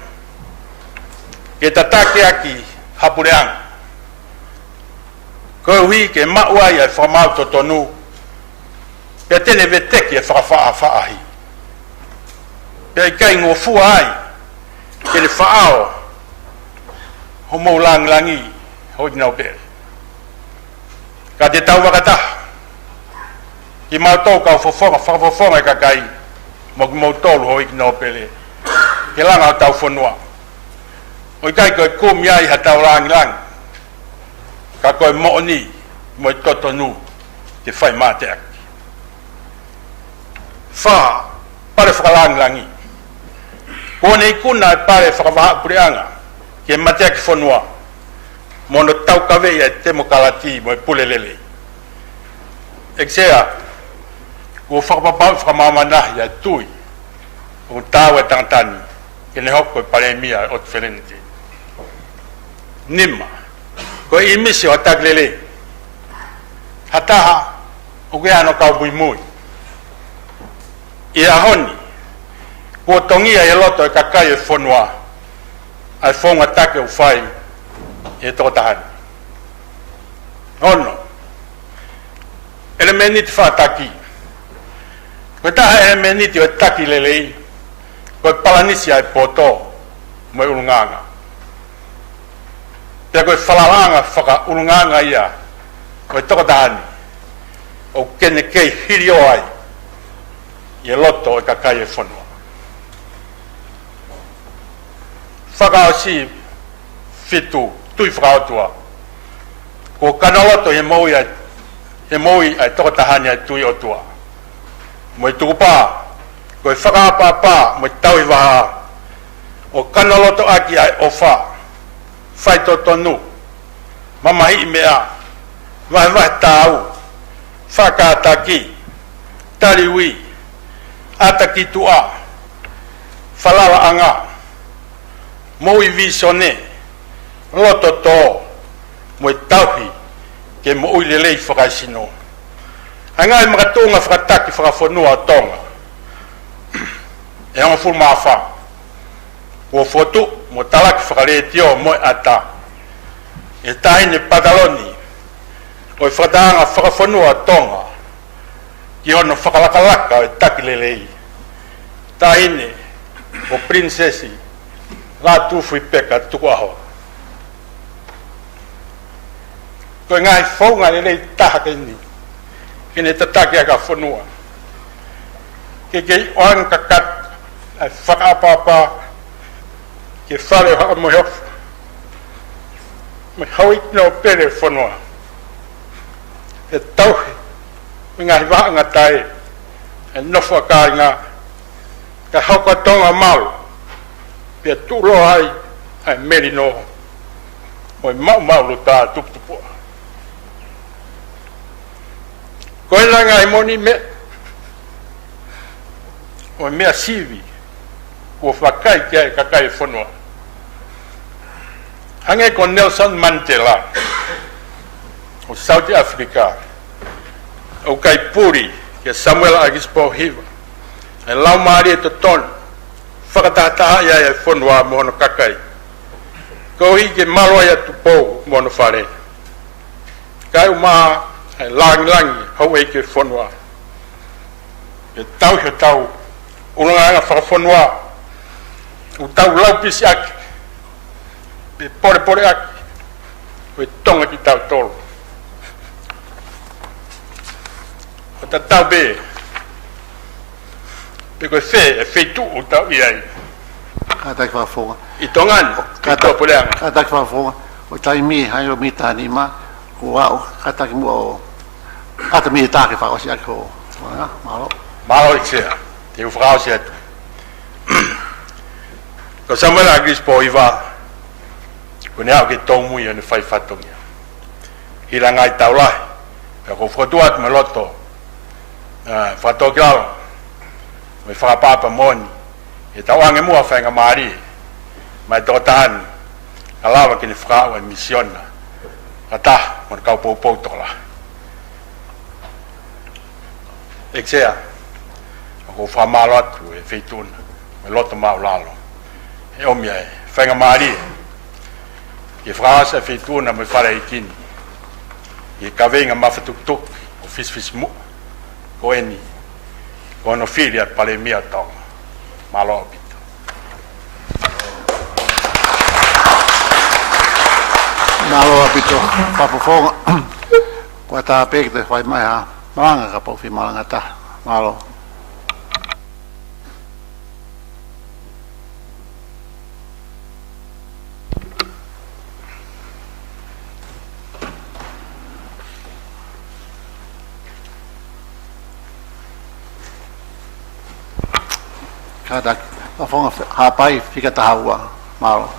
ke tataki aki hapule'anga ko hui ke maua ia famau totonu pe tene veteki e fa'ahi pe kai ngofua ai ke le fa'ao homo langi ho dino pe ka te tau wakata ki mau tau ka fofonga ka kai mo tolu ho dino pele ke langa tau fonua o kai ko kumia i hatau lang ka ko mo'ni mo totonu te fai mate ak fa pare langi ko nei kuna pare pule'anga ke mate ak fonua mono tau kawe ia te mokalati mo pule'anga exea ko whakapapau ya tui o tawe tangtani ke ne hoko Palemia o tferente nima ko imisi o taglele hataha o geano kau buimui ia honi ko tongia e loto e kakai e fonua ai fonga take o fai e toko tahani ono elemeniti fataki ko taha elemeniti o taki lelei ko palanisi ai poto mo ulunganga pe ko falalanga faka ulunganga ia ko toko tahani o kene kei hirio ai e loto e kakai e fonua faka si fitu tui whakautua ko kanaloto he moi ai toko tahani ai tui o tua mo i tukupa ko i whakapapa mo i tauhi waha o kanaloto aki ai ofa fai totonu mamahi i mea wahi tau fakataki taliwi ataki tua falala mo i visione loto to mo i tauhi ke mo i lelei whakaisino angai makatunga whakataki whakafonua Tonga e hanga fulu mawha ua fotu mo talaki whakaretio mo ata e tahine pataloni o i whakatanga whakafonua Tonga ki hono whakalakalaka e taki lelei tahine o prinsesi la tufu i peka tuku aho ko ngai fonga lelei taha keni kene tataki aka fonua ke oan kakat ai whakapapa ke whare haka mohof me hauik no pere fonua e tauhi me ngai wahanga tae e nofua kāinga ka hauka tonga mau pia tūro ai merino o mau lo tā tupupua ko e langa i moni me o mea sivi ko whakai kia e kakai whanua hange ko Nelson Mandela o South Africa o kai puri kia Samuela Akilisi Pohiva e lau maari e to ton whakatahataha ia e whanua mohono kakai ko hi ke malo ia tupou mohono whare kai umaha e langi hau e ke whanua e tau he tau ulanga whakawhanua u tau laupisi aki pe pore aki o e tonga ki tau tolo tatau be because fe tu uta ia Kataki whafonga. I Tonga kata pule'anga Kataki whafonga. O Taimi, hai o mita ni ma. Ko au, kataki mua o. Kata mi tāke whaosi aki ho. Malo. malo iksia te ufrau se ko SAMUELA Akilisi Pohiva ko ne au ke tomu ia ne fai fatongia hilanga I taulai ko FOKOTU'U me loto fatokalo me fa papa moni e tawange mua fa nga mari mai totan alawa ke ni frau e misiona ata mon kau popo tola Exea, ako famalot e feitun, me loto maulalo. E o mia, whainga maari, ke frasa feitun na me whare ikini. E kawenga mawhatuktuk, o fisfis mu, ko eni, ko no FILI at Palemia Tonga, malo opito. Malo apito, papufonga. Kua tā pekete whai mai ha. Malanga ka pauwhi malanga ta. Malo. Kada afonga hapai fika tahua. Malo.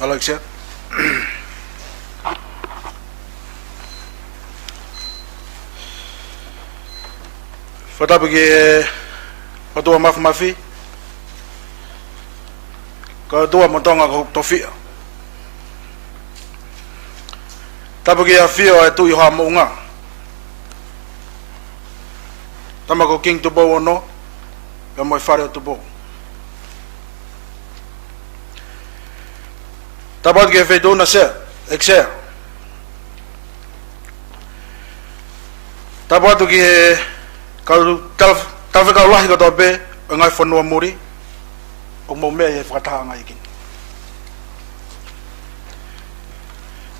Malo iksia. Fata pergi Ketua mafi Ketua Tonga ko tofi ta pergi afio tu yo hamunga tama ko king to bo no ya mo fare to bo tabat ge fe do na se exer tabat ge kalau tal kau lah kau tahu engai fonua muri, Umo'Uma'I fakahanga ikin.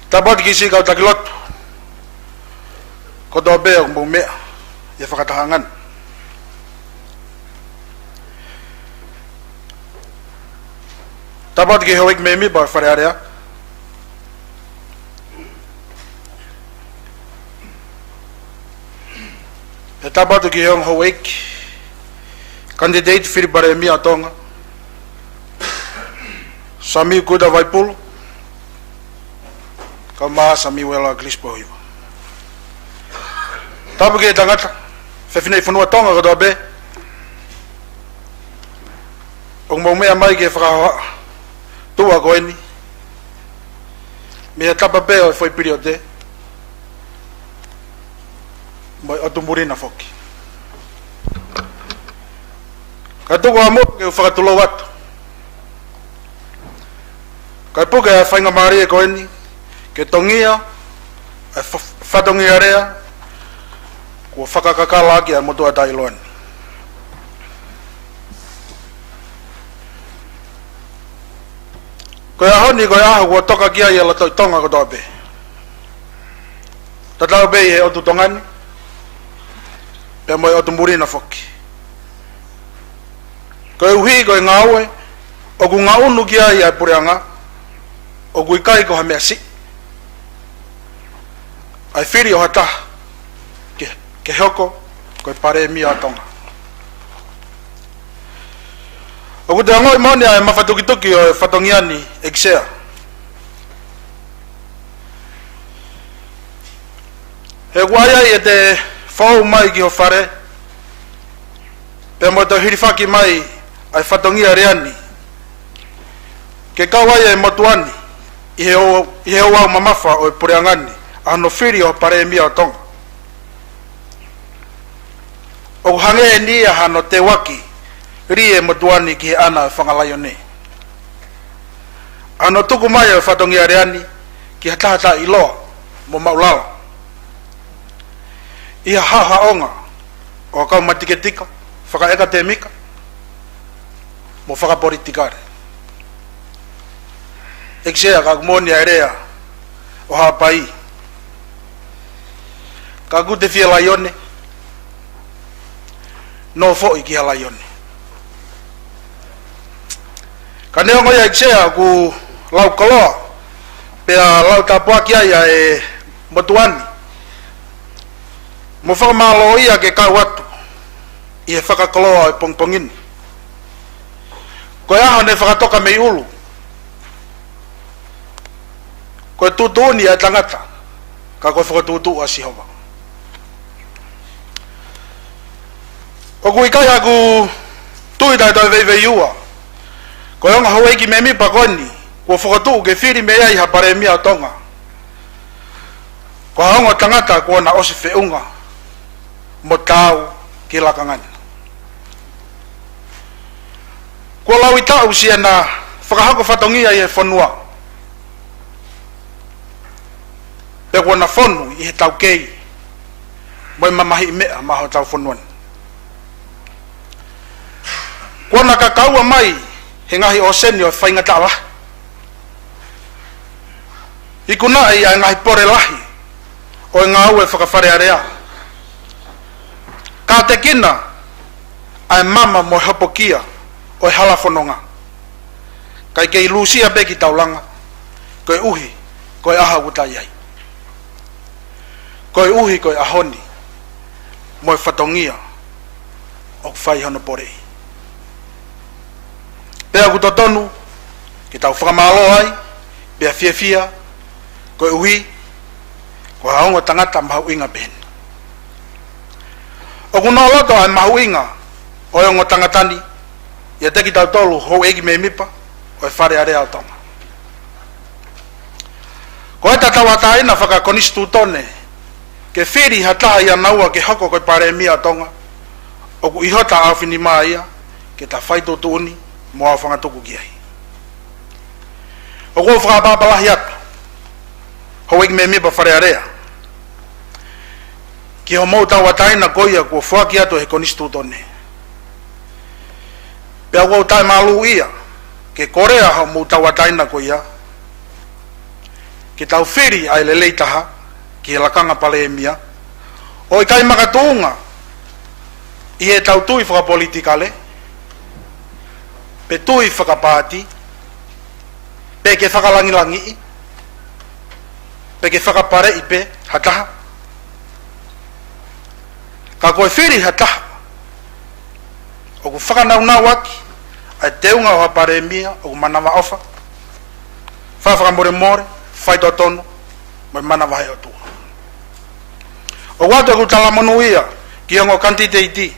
Tabat kisi kau takilot, kau tahu Umo'Uma'I fakahangan. Tabat kisi hawik memi bar Falealea. Tabat ki yang hawik candidate FILI Palemia Tonga SAMIU kuda VAIPULU kama SAMUELA Akilisi Pohiva tabu ke tangata fefine funua Tonga ko be Umo'Uma'I ke fra tua ko eni me tapa pe foi periode mai atumuri na foki kato ko amo ke fakatulo wat kai po ke fainga mari ko eni ke tongia fatongia rea ko fakakakala ki moto atailon ko ya honi ko ya ko toka kia ya la Tonga ko dobe tatau be e o tongani pe mo o tumburi na foki ko uhi ko ngawe o ku ngau nu kia ya pule'anga o ku kai ko hamesi ai FILI o hata ke hoko ko Palemia Tonga o ku dango mo ni ai mafatukitoki o fatongiani exea he guaya e te fau mai ki o fare pe mo to hirifaki mai ai fatongia reani ke kawai e motuani i he o mamafa o pule'angani ano FILI o Palemia Tonga o hange ni hano te waki rie motuani ki ana whangalayone ano tuku mai o fatongia reani ki hatahata iloa mo maulala ia hahaonga o kau matiketika whakaekatemika mo whakapolitikare eksea ka kumoni a rea o hapai ka ku te fia laione no fo iki laione ka ne ngo ya ksea ku lau koloa pe lau tapua kia ya e motuani mo fa malo ia ke ka watu ia fakakoloa e pongpongini ko ya ne fakatoka me ulu ko tutuni a tangata ka ko FOKOTU'U a Sihova o ku ikaya ku TUITA to VAIPULU ko nga hoi ki memi pakoni ko FOKOTU'U ke FILI me ai ha Palemia Tonga ko nga tangata ko na osifeunga mo tau ki LAKANGA ko lawita usiana fakahoko fatongia ye fonua pe ko na fonu i tau kei mo mamahi me ma ho tau fonuan ko na kakau mai he ngahi o senio fainga tala ikuna ai ngahi pore lahi o ngaue'aki Falealea ka te kina ai mama mo hapokia o hala fononga kai ke ilusia be ki taulanga ko uhi ko aha utayai ko uhi ko ahoni mo fatongia o fai hono pore pe aku totonu ki tau whakamalo ai be fia ko uhi ko haongo tangata mahuinga ben o kuno loto ai mahuinga o yongo tangatani ya te ki tau tolu ho egi me mipa o Falealea Tonga ko eta tawata ina fakakonistu tone ke FILI hataha ia naua ke hoko ko Palemia Tonga o ku ihota awhini maia ke ta whaito tuuni mo a whangatuku ki ai o ku whakapapalahi atu ho egi me mipa Falealea ki ho mou tawataina koia ku whaki atu he konistu tone pe au tai malu ia ke Korea ho mou tawataina koia ki tau FILI ai lelei taha ki LAKANGA Palemia o i kai makatunga i e tau tui whakapolitikale pe tui whakapati pe ke whakalangilangi pe ke whakapare i pe hataha ka koe FILI hataha o ku whakanaunawaki ai teunga o Palemia o ku manawa ofa whakamore more whaitotono mo manawa hei o tua o watu ku talamonu ia ki ongo kanti teiti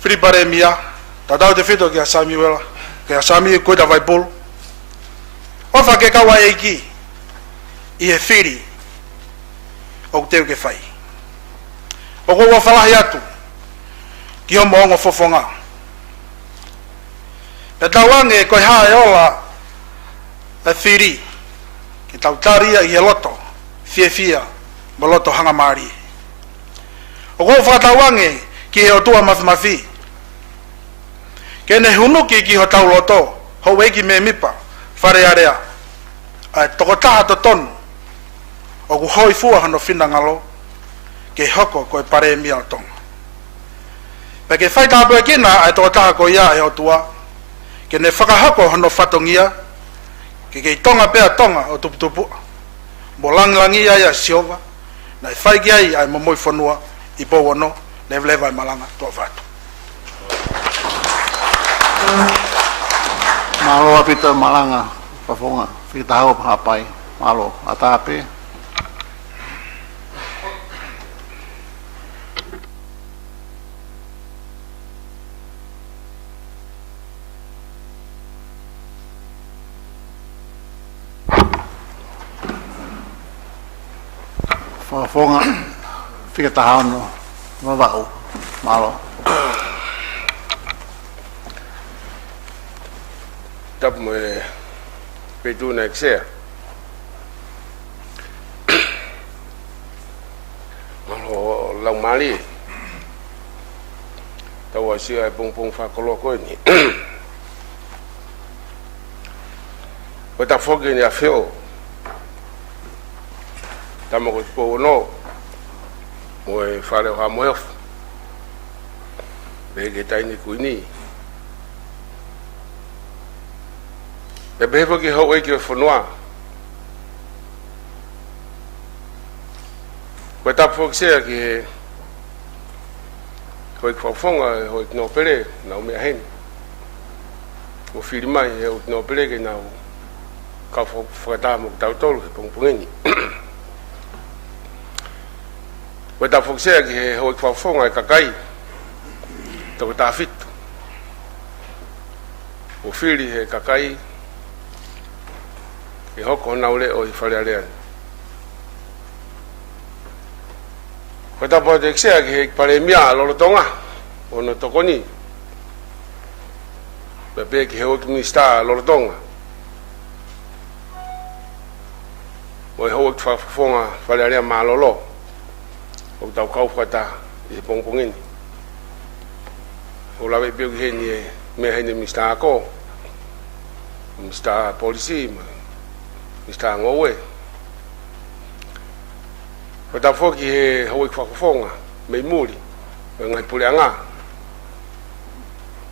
FILI Palemia tatau te fito ki a SAMUELA ki a SAMIU koe ta VAIPULU ofa ke kawa eiki i he FILI o ku teu ke whai o ku wafalahi atu ki homo ongo fofonga pe tawange koe hae ola a FILI ki tau taria i he loto fia moloto hanga mari o ko whakatawange ki he o tua mafi kene hunuki ki ho tau loto ho egi me mipa Falealea ai toko taha to tonu o ku hoi fua hano whina ngalo ke hoko koe Palemia Tonga pe ke whai tāpua kina ai toko taha ko ia he o tua kene fakahoko hano whatongia ke Tonga pea Tonga o tuputupu mo langilangi ia Sihova na fai ki ai ai momoi fonua i powono levleva i malanga to vatu malo apita malanga pafonga fita ho hapai malo atape Fonga fica tahano vavau malo tap mo petu na xe malo lang mali tawa siya pung fa koloko ni ko ta fogi ni afio tamo ko no mo e whare o ha mo eofu. Me ke taini kuini. Me behefo ki hau eki o whanua. Koe tapu sea ki he hoi kwawhonga, hoi tino pere, nau mea hen. O whiri mai, he o tino pere ke nau kau whakata mo tau tolu, he pongpongeni. Koe tapu sea ki he hoi kwawhonga e kakai, tau ta fitu. O whiri he kakai, ke hoko nau le o i Falealea. Koe tapu te eksea ki he Palemia lolo Tonga, o no tokoni. Pepe ki he o ki minista lolo Tonga. O e ho ki whafonga Falealea maa lolo. O tau kau whata i he pongpongini. O lawe pio ki he ni e mea he ni minista ako. Minista polisi, minista ngaue'aki. Ko ta foki he hoi whakafonga, mei muri, ngai pule'anga.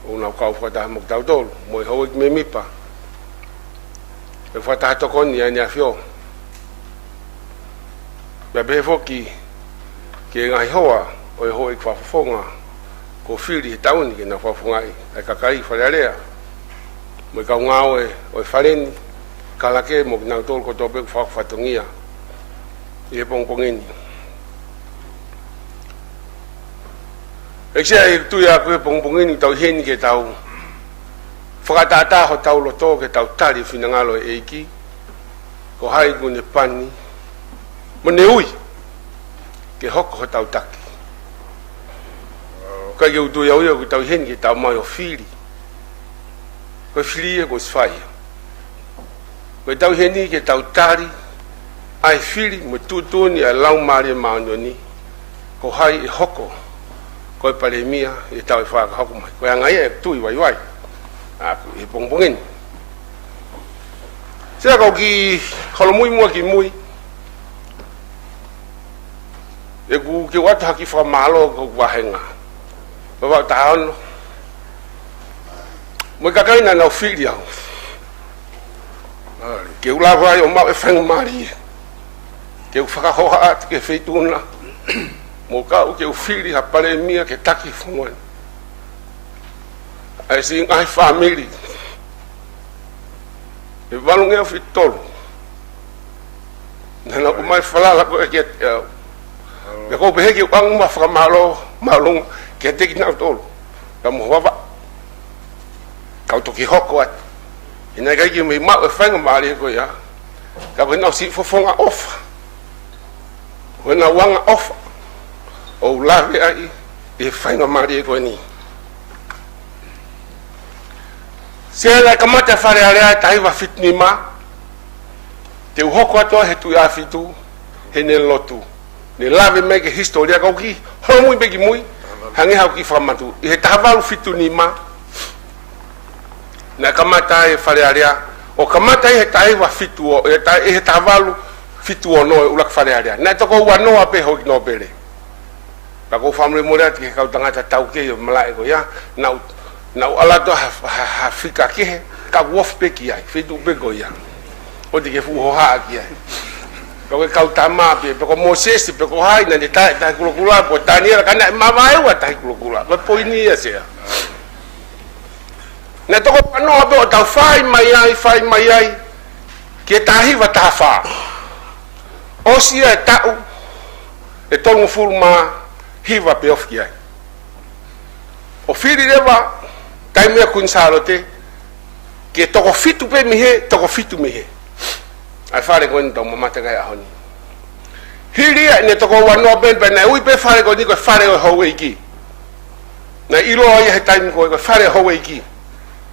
O nau kau whata mok tau tolu, mo i hoi me mipa. E whata hatokoni a nia fio. Mea behe foki ki e ngai hoa o e hoi whakafonga ko FILI he tauni ke na whafongai ai kakai Falealea. Mo i kau ngau e o e whareni, kalake mo ki nau tolu ko tope whakatongia. I he pongpongeni. Eksea i tui a koe pongpongeni tau heni ke tau whakatata ho tau loto ke tau tari whinangalo e eiki ko hai kune pani mo ne ui ke hoko ho tau taki. Kai ke utui au ia ko tau heni ke tau mai o FILI. Koe FILI e ko sfai. Koe tau heni ke tau tari ai FILI mo tutuni a lau maari maanyoni ko hai i hoko ko e Palemia i tau i fakahoko mai ko e ngai e tui wai aku i pongpongeni sea kau ki holomui mua ki mui e ku ki watu haki whamalo ko wahenga bawa taon mo kakaina nau FILI au ke ulawa o mau e whengu maari ke u whakahoha ati ke whetuna mo ka u ke u FILI ha Palemia ke taki whungoen ai si ngai family e walunge o whitolu nana ku mai falala ko e ke me ko behe ki u angu ma whakamalo malung ke teki nau tolu ka muhawa kau toki hoko ati ina kai ki me mau e whenga maari ko ya ka koe nau si fofonga ofa wena wanga ofa o lawe ai e whainga maari e koe ni. Sea la kamata Falealea tahi wa fitni ma te uhoko atoa he tui a fitu he ne lotu ne lawe mege historia kau ki holomui begi mui hangi hau ki whamatu i he tahavalu fitu ni ma na kamata e Falealea o kamata i he tahi wa fitu o e he tahavalu fitu o noe ulak Falealea. Na toko ua noa pe hoi no bere. Kako family morea ki kau tangata tau ke yo malai ko ya. Nau alato ha fika ke ka wof pe ki ai. Fitu pe ko ya. O te ke fu ho ha ki ai. Kau tama pe ko Moses pe ko hai na ni ta kulukula po tania kana mawai wa ta kulukula. Ko poini ya se. Na toko pano pe o tau fai mai ai. Ke tahi wa tafa. Osia e tau e tongu fulma hiva pe ofki ai. O FILI rewa Taimi a kunsalo te ke toko fitu pe mihe ai fare ko ndo mamata ga ahoni hiria ne toko wano ben ben na ui pe fare ko ni ko fare o howeiki na ilo ai he taimi ko fare howeiki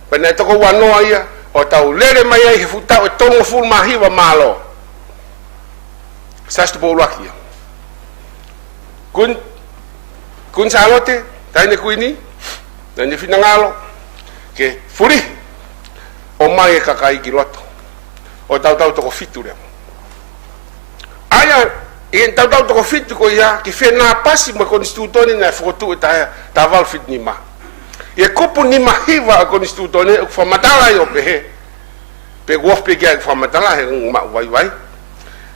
ben na toko wano ai o tau lele mai ai futa o tongu fulma hiva malo sastu bolaki kun salote taine kuini na ni finangalo ke furi o mai kakai ki loto o tau toko fitu le aya e tau toko fitu ko ia ki fena pasi mo konstitutone na FOKOTU'U ta val fit ni ma e kupu ni mahiva konstitutone o fa matala yo pe gof pe ga fa matala he ma vai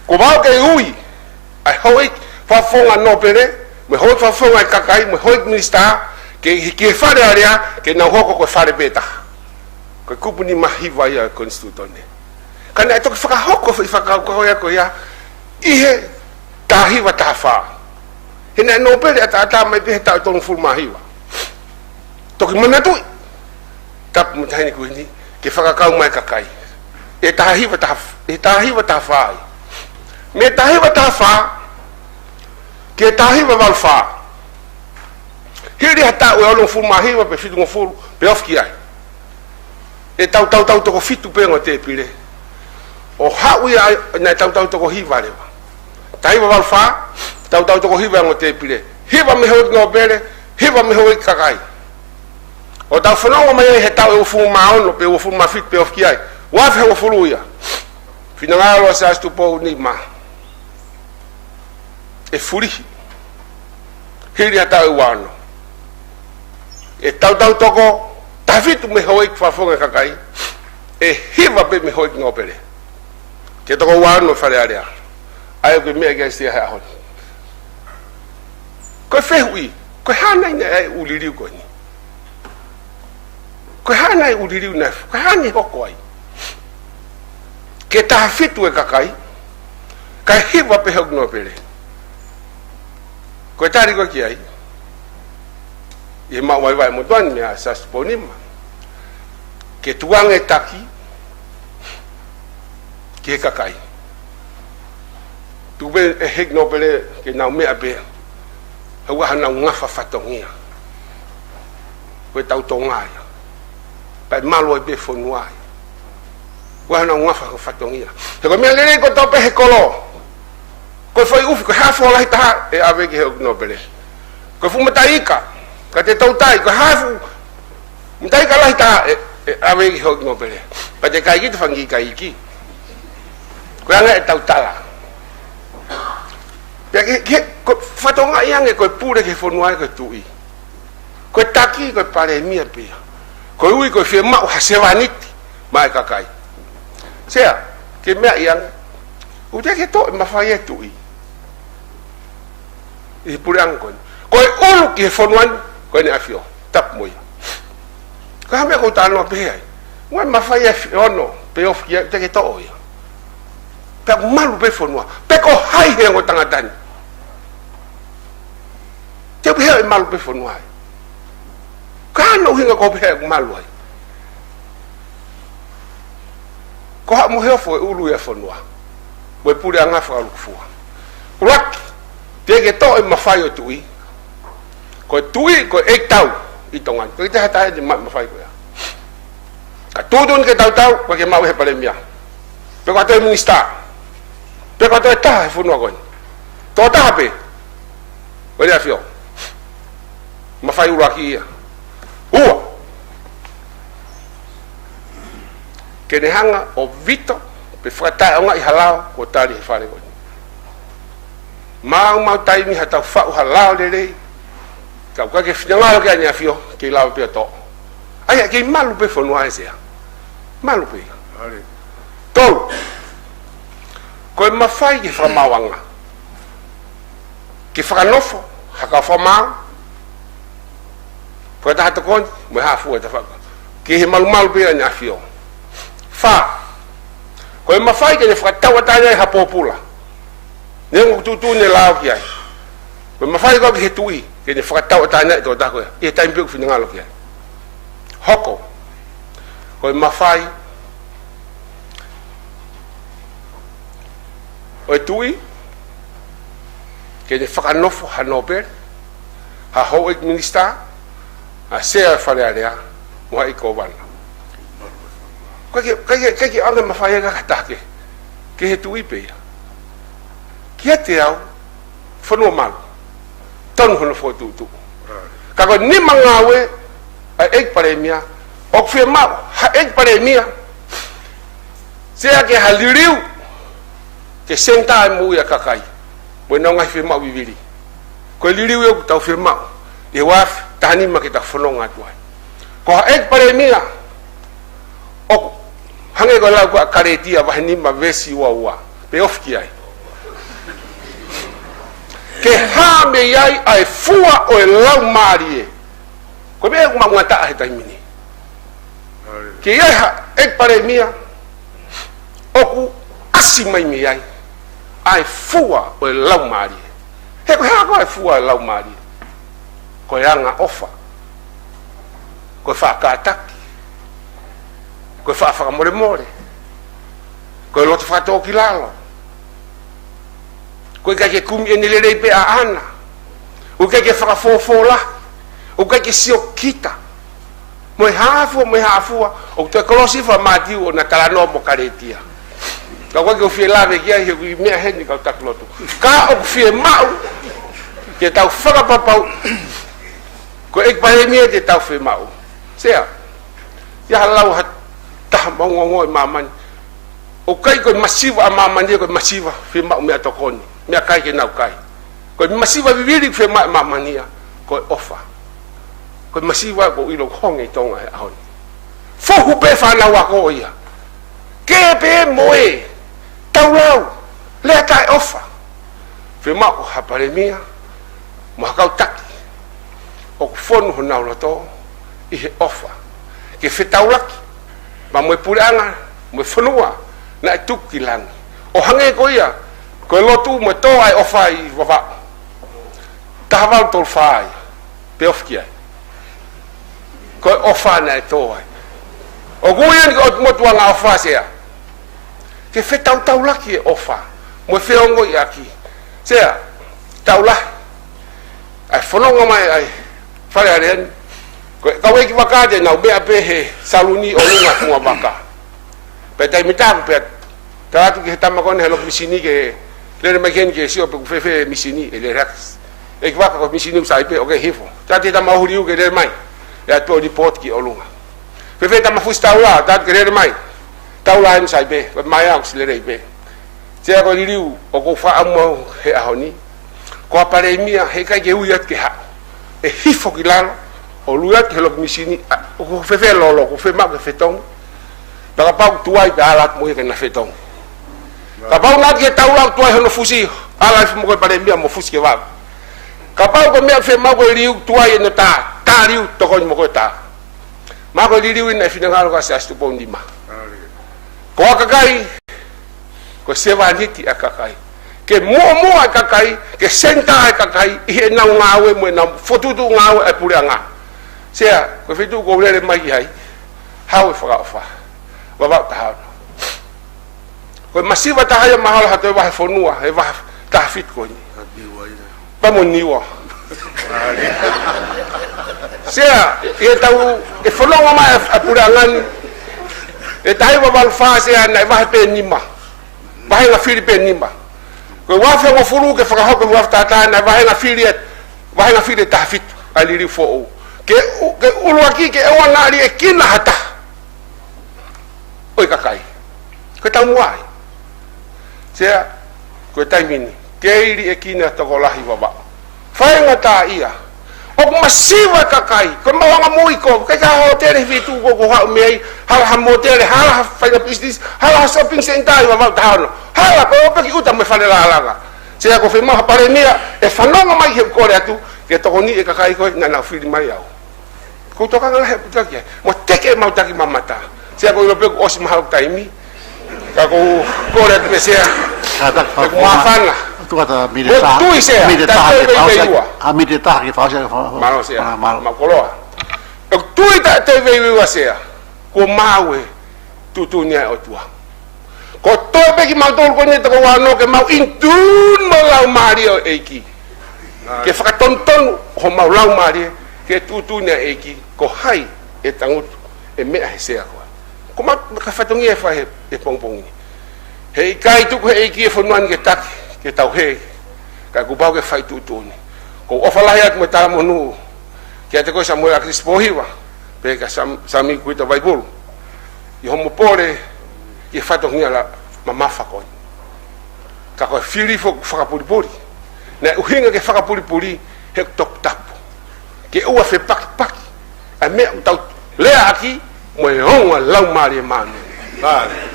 ko ba ke ui ai hoi fa fonga no pere me hoi fa fonga kakai me hoi minista ke Falealea ke na hoko ko fare beta ko kupu ni mahiva ya konstitutone kana to fakahoko fakahoko ya ko ya ihe tahiwa tafa hina no pere ata mai pe ta tong ful mahiwa to ki mana tu tap mutahini ko ni ke fakakau mai kakai e tahiwa tafa me tahiwa tafa ke tahiwa valfa hiri hata o lo ful mahiwa pe fitu ful pe ofki ai e tau to fitu pe ngote pile o hau ia na tau to hiva le tahiwa valfa tau to hiva ngote pile hiva me ho no bele hiva me ho kakai o tau fono mai he tau o fu maon pe o fu ma fit pe ofki ai wa fe o fulu ia finanga lo sa stu po ni ma e furi hiri hata o wano e tau toko tafitu me hoi fa fonga kakai e hiva pe me hoi no pele ke toko wano Falealea ai ko me ga sia ha hon ko fe hui ko hana ina ai uliri ko ni ko hana ai uliri na ko hana hoko ai ke tafitu e kakai ka hiva pe hoi no pele ko tari ko ki ai e ma vai mo tuan me asas ponima ke tuang e taki ke kakai tu be e hek no pele ke na me abe hawa hana ngafa fatongia ko tau tonga ya pa malo be fonua wa hana ngafa fatongia te ko me lele ko to pe hekolo ko foi uf ko ha fo la ta e ave ke hek no pele ko fu mataika ka te tautai ko hafu mtai ka laita ave ki hok no pele pa te kai ki te fangi kai ki ko anga tautala ya ke ko fatonga yang ko pure ke fonua ko tui ko taki ko Palemia pe ko ui ko firma o hasevanit mai kakai sea ke me yang u te ke to ma faye tui e pule'anga ko ulu ki fonuan ko ni afio tap moi ka me ko tano pe ai wa ma fa ia ono pe of ki te ke to ia pe malu pe fonua pe ko hai he ngo tangatani te pe malu pe fonua ka no hinga ko pe malu ai ko ha mo he fo ulu ia fonua we pule'anga fa lu fu rak te ke to ma fa yo tui ko tui ko ek tau i Tonga ko te hata de ma fai ko ya ka tudun ke tau ko ke mau he Palemia pe ko te minista pe ko te ta fu no ko to ta pe ko ya fio ma fai ura ki ke ne hanga o vito pe frata nga i halao ko tali fale ko mau Taimi hata fa halao le ka ke finanga ke anya fio ke la pe to ai ke malu pe fonua ese malu pe ale to ko ma fai ke fa mawanga ke fa nofo haka fa ma ko ta to kon mo ha fu ta fa ke he malu pe anya fio fa ko ma fai ke fa ta wata ya ha popula nengo tu ne la ki ai ko ma fai ko ke tui ke ne fakatau tana to ta ko e Taimi pe finanga lo ke hoko ko mafai o tui ke ne fakanofo hanoper ha ho ek minista a se Falealea wa iko bana ko ke anga mafai ga katake ke he tui pe ke te au fono mal ton hono fotu tu ka ko ni mangawe a ek Palemia o firma ha ek Palemia se ke haliriu ke senta mu ya kakai Mo no ngai fe mau vivili. Ko liliu eu tau fe mau. E waf tani ma kita fononga tuai. Ko ek Palemia. O hange ko lau ko karetia wa ni ma vesi wa. Pe ofki ai. Ke ha me ai ai fua o lau marie. Ko be ko mangata ai Taimi. Ke ia ek Palemia. Oku asi mai me ai fua o lau marie. He ko ha ko ai fua lau marie. Ko yanga ofa. Ko fakataki. Ko fa more. Ko lo te fato kilalo. Ko ke kumi ene le pe ana. O ke fa fofola. O ke sio kita. Mo hafu o te kolosi fa mati o na talano mo karetia. Ka ko fie lave kia he me hen ka takloto. Ka o fie mau. Ke tau fa papau. Ko ek Palemia te tau fe mau. Sea. Ya lau hat ta mongongo maman. O kai ko masiva maman ko masiva fe mau me atokoni. Me kai ke nau kai. Ko masiva viviri fe mamania ko ofa. Ko masiva ko ilo honge Tonga ahon. Fo hu pe fa na wa ko ia. Ke pe moe. Tau lau. Le kai ofa. Fe mau ha Palemia. Mo kau taki. O fonu hona la to I he ofa ke fetaulaki ma mo pule'anga mo fonua na tuki lang o hange ko ia ko lotu mo to ai ofa I vava taval tol fai pe ofkia ko ofa na to ai o guien ko mo tuanga ofa sea ke fetaulaki ofa mo feongo aki sea taula ai fononga mai ai Falealea ka weki wakate na ubea pehe saluni olunga kunga waka pe Taimi taku pe tatu ki hetama kone helok misini ke lere maken ke sio pe kufefe misini ele raks e ki waka ko misini usai pe oke hifo tatu hetama huriu ke lere mai ya to report ki olunga fefe tama fus taula tatu ke lere mai taula en sai pe mai au lere pe tia ko liriu o ko fa amo he ahoni ko Palemia he ka ke uyat ke ha e hifo ki lalo o luat ke lok misini o fefe lolo ko fe ma ke fetong ba pa tuai ba alat mo ke na fetong ka pa ngat ke taula tuai hono fusi ala mo ko Palemia mo fusi ke wa ka pa ko me fe ma ko riu tuai no ta riu to ko mo ko ta ma ko riu na fina ngalo ka sa stu pondima ko akakai ko sevaniti akakai ke mo akakai ke senta akakai I na ngawe mo na fotutu ngawe e pule'anga sea ko fitu ko le mai hai hau fa wa ta ko masiva ta ya mahal ha to wa fonua e wa ta fit ko ni pa mo niwa sea e tau e fonua mai e pule'anga e tai wa val fa sea na wa pe nima ba na Filipe nima ko wa fa mo furu ke fakahoko wa tata na va na fili ta fit aliri fo ke ulwaki ke wana ali kina hata oi kakai ko tamuai sea ko Taimi ke iri kina to ko lahi baba fa ngata ia o masiva kakai ko mawanga moi ko ke ka hotel vitu ko ha me ha motel ha fa business ha shopping center wa ta hala ko pe ki uta me Falealea sea ko firma Palemia e fanonga mai he ko le atu ke to ni e kakai ko na fili mai au ko to ka la he taki mo teke mau taki mamata sea ko lo pe ko os mahal Taimi ka ko le me sea ko mafana tu kata milita milita ki fa malo sea ma koloa o TUITA te veiwa sea ko mawe tutunia o tua ko to pe ki mau tol ko ni to wano ke mau intun mau mario eki ke fakatonton ho mau lau mario ke tutunia eki ko hai e tangut e me sea ko ma ka fatongi e fa e pongpong he kai tu ko eki e fonuan ke tak ke tau he ka ku pau ke fai tutuni ko ofalaiat mo ta monu ke te ko Samuela Akilisi Pohiva pe ka SAMIU kuita VAIPULU I homo pole ke fatongi ala mama fakon ka ko fili fo fakapuri na uhinga ke whakapuri he top tapu ke ua whe paki a mea tau lea aki mo e honga lau maari e manu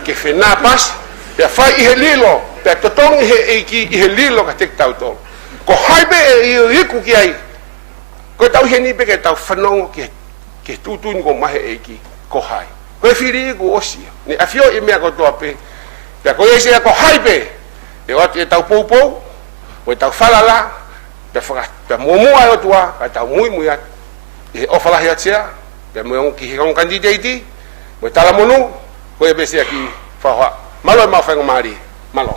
ke whenā pas pia whai i he lilo pia totongi he eiki i he lilo ka tek tau tolo ko haibe e iku ki ai ko tau he nipe ke tau whanongo ke tutuni ko mahe eiki ko hai ko e whiri iku osia ni a fio i mea ko toa pe pia ko e sea ko haibe e watu e tau poupou o e tau falala pia muamua e o tua ka tau mui atu i he ofalahi atia pia muangu ki he kong kandidati mo e tala monu ko e bese aki whahoa malo e mau whaingo maari malo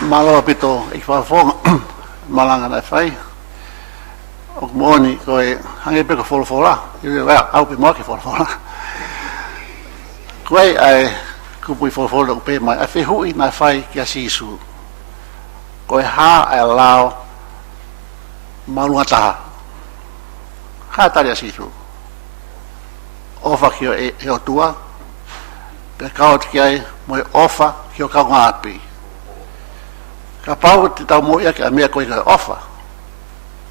malo apito i whafonga malanga na whai o kumoni ko e hange peko wholofola i rea au pe moki wholofola koe ai kupu'i wholofola upe mai a whehui na whai kia sisu ko e ha ai lao malunga taha ha tari a sisu ofa kio e o tua pe kao tiki ai mo e ofa kio kao ngā api ka pau te tau mo ia ke a mea koe ka ofa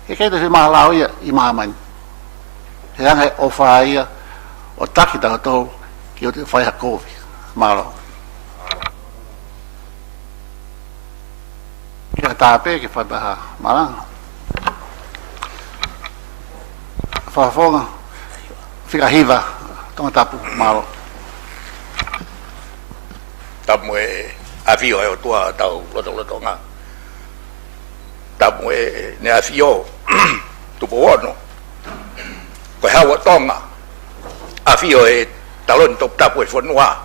he kei te whi maha lao ia i maha mani he anga e ofa ia o taki tau tau ki o te whai hakovi malo kia tāpe ke whaipaha maranga whafonga fikahiva tonga tapu malo tamu e afio e o tua tau loto ngā tamu e ne afio tupo ono ko hawa Tonga afio e talon top tapu e whanua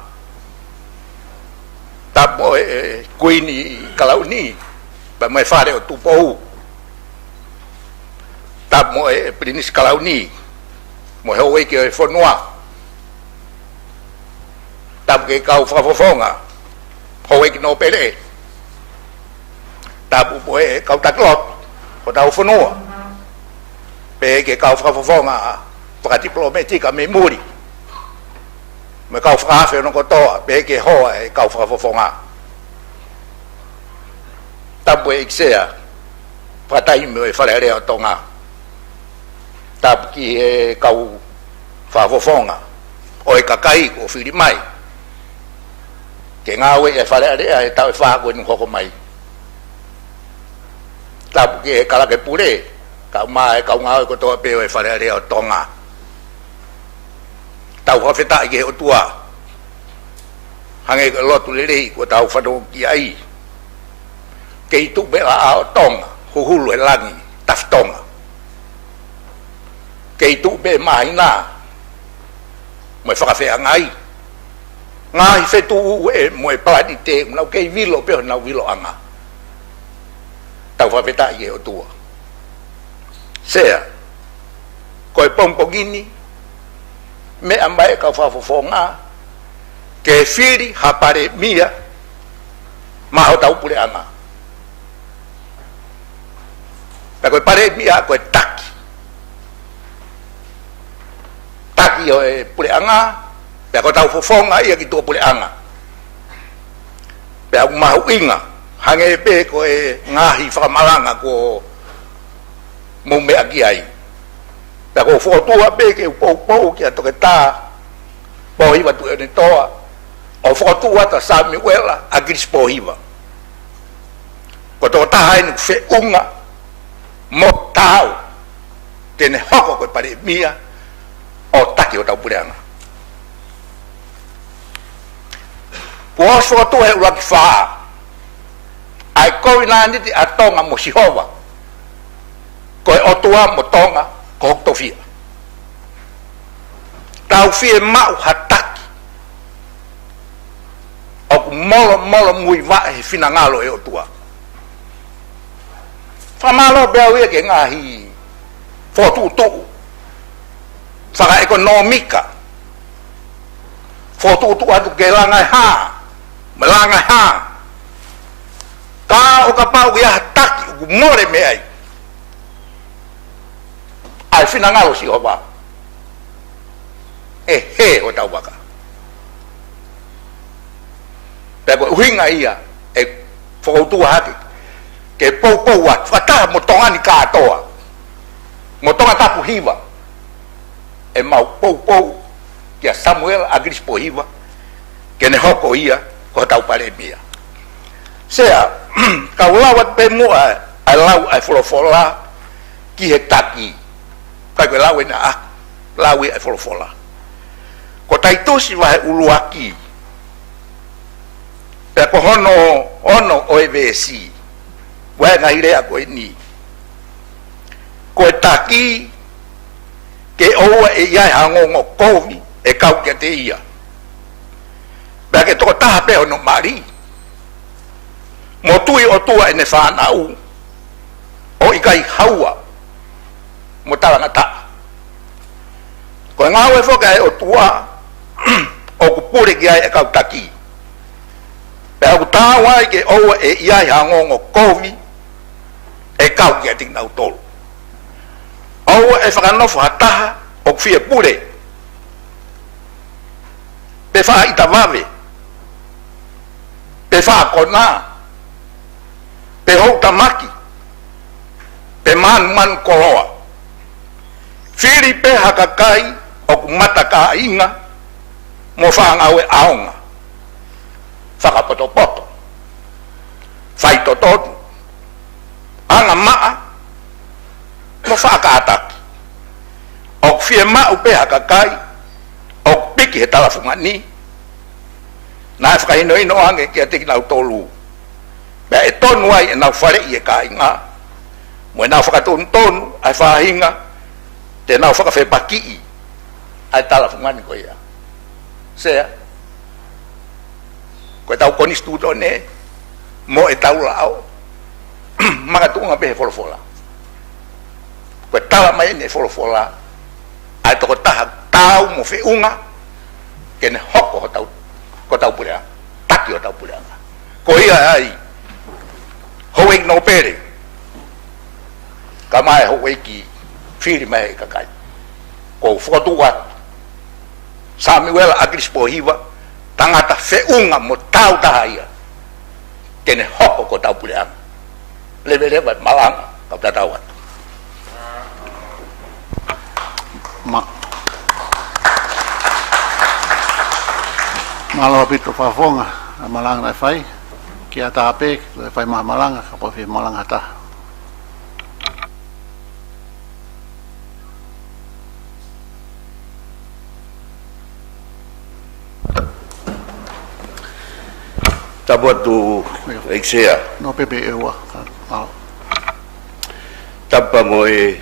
tamu e kuini kalauni pa mai whare o tupo tamu e prinis kalauni mo heo eke e whanua tamu ke kau whafofonga hoi ki no pele tapu poe kau taklot ko tau whanua pe ke kau whafofonga whakadiplomatika me muri me kau whakawhi no kotoa pe ke hoa e kau whafofonga tapu e iksea Taimi o Falealea o Tonga tapu ki e kau whafofonga o e kakai o whiri mai ke ngawe e Falealea e tau e whako e hoko mai tapu ki e kalake pure kau maa e kau ngawe ko toa peo e Falealea o Tonga tau hawheta i ke o tua hange ke lotu lelei ko tau whanau ki ai ke i tupe la a o Tonga huhulu e langi taf Tonga ke i tupe mahina mo e whakawhea ngai ngai whetu e mo e plani te nau kei vilo peo nau vilo anga tau whawheta i e o tua sea ko e pompogini me ambae ka whafofonga ke whiri hapare mia maho tau pule'anga pa koe pare mia koe taki o e pule'anga pa koe tau fofonga ia ki tua pule'anga pa mahu inga hange pe koe ngahi whakamalanga ko Umo'Uma'I ai pa ko fotua pe ke upou ki atoke tā Pohiva Tui'onetoa o FOKOTU'U ta SAMUELA Akilisi Pohiva ko to taha inu wheunga mo tau tene hoko koe Palemia o taki o tau pule'anga ko os FOKOTU'U he uraki whaa ai koe nā niti a Tonga mo sihova koe otua mo Tonga ko tofia tau fie mau hataki o molo mui va e fina ngalo e otua famalo bea ia ke ngahi FOKOTU'U whaka ekonomika FOKOTU'U atu ke langai ha melangai ha ka o ka pau ia hataki o more me ai ai fina ngalo si oba he o tau waka uhinga ia e FOKOTU'U haki ke pou wa fata mo tonga ni katoa mo tonga tapu hiva e mau pou ke SAMUELA Akilisi Pohiva kene hoko ia ko tau Palemia sea kaulawat pe mo ai lau ai folofola ki he taki kai ko lau na lawi ai folofola ko taitosi wa uluaki pe ko ono OVC wa na ile ko ni ko taki ke o e ia hango komi e kau ke te ia ba ke to taha pe ono mari mo tui o tua ene whanau o ikai haua mo talanga ta ko ngau e foka e o tua o kupure ki ai e kau taki pe au tawa i ke o e ia hango komi e kau ki ating nau tolu o e whakanofo hataha o kfie pure pe wha ita vave pe wha kona pe hou tamaki pe man koroa FILI pe hakakai o kumata ka inga mo wha ngaue aonga whakapoto whaitototu anga maa mo whakaataki o fie mau pe hakakai o piki he talafunga ni na whakahino ino ange ki a tiki nau tolu pe e tonu ai e nau whare i e ka inga mo e nau whakatonu ai whahinga te nau whakawhepaki ai talafunga ni ko ia sea ko e tau koni studo ne mo e tau lao makatunga pe he folofola ko e tala mai ne folofola ai toko taha tau mo whiunga kene hoko ko tau pule'anga taki o tau pule'anga ko ia ai hoi no pere ka mai hoi ki FILI mai kakai ko FOKOTU'U SAMUELA Akilisi Pohiva tangata whiunga mo tau taha ia kene hoko ko tau pule'anga leve malanga kau tatawat malo pito fafonga malanga na fai ki ata ape fai malanga ka po fi malanga ta tabotu exea no pepe ewa tapa mo e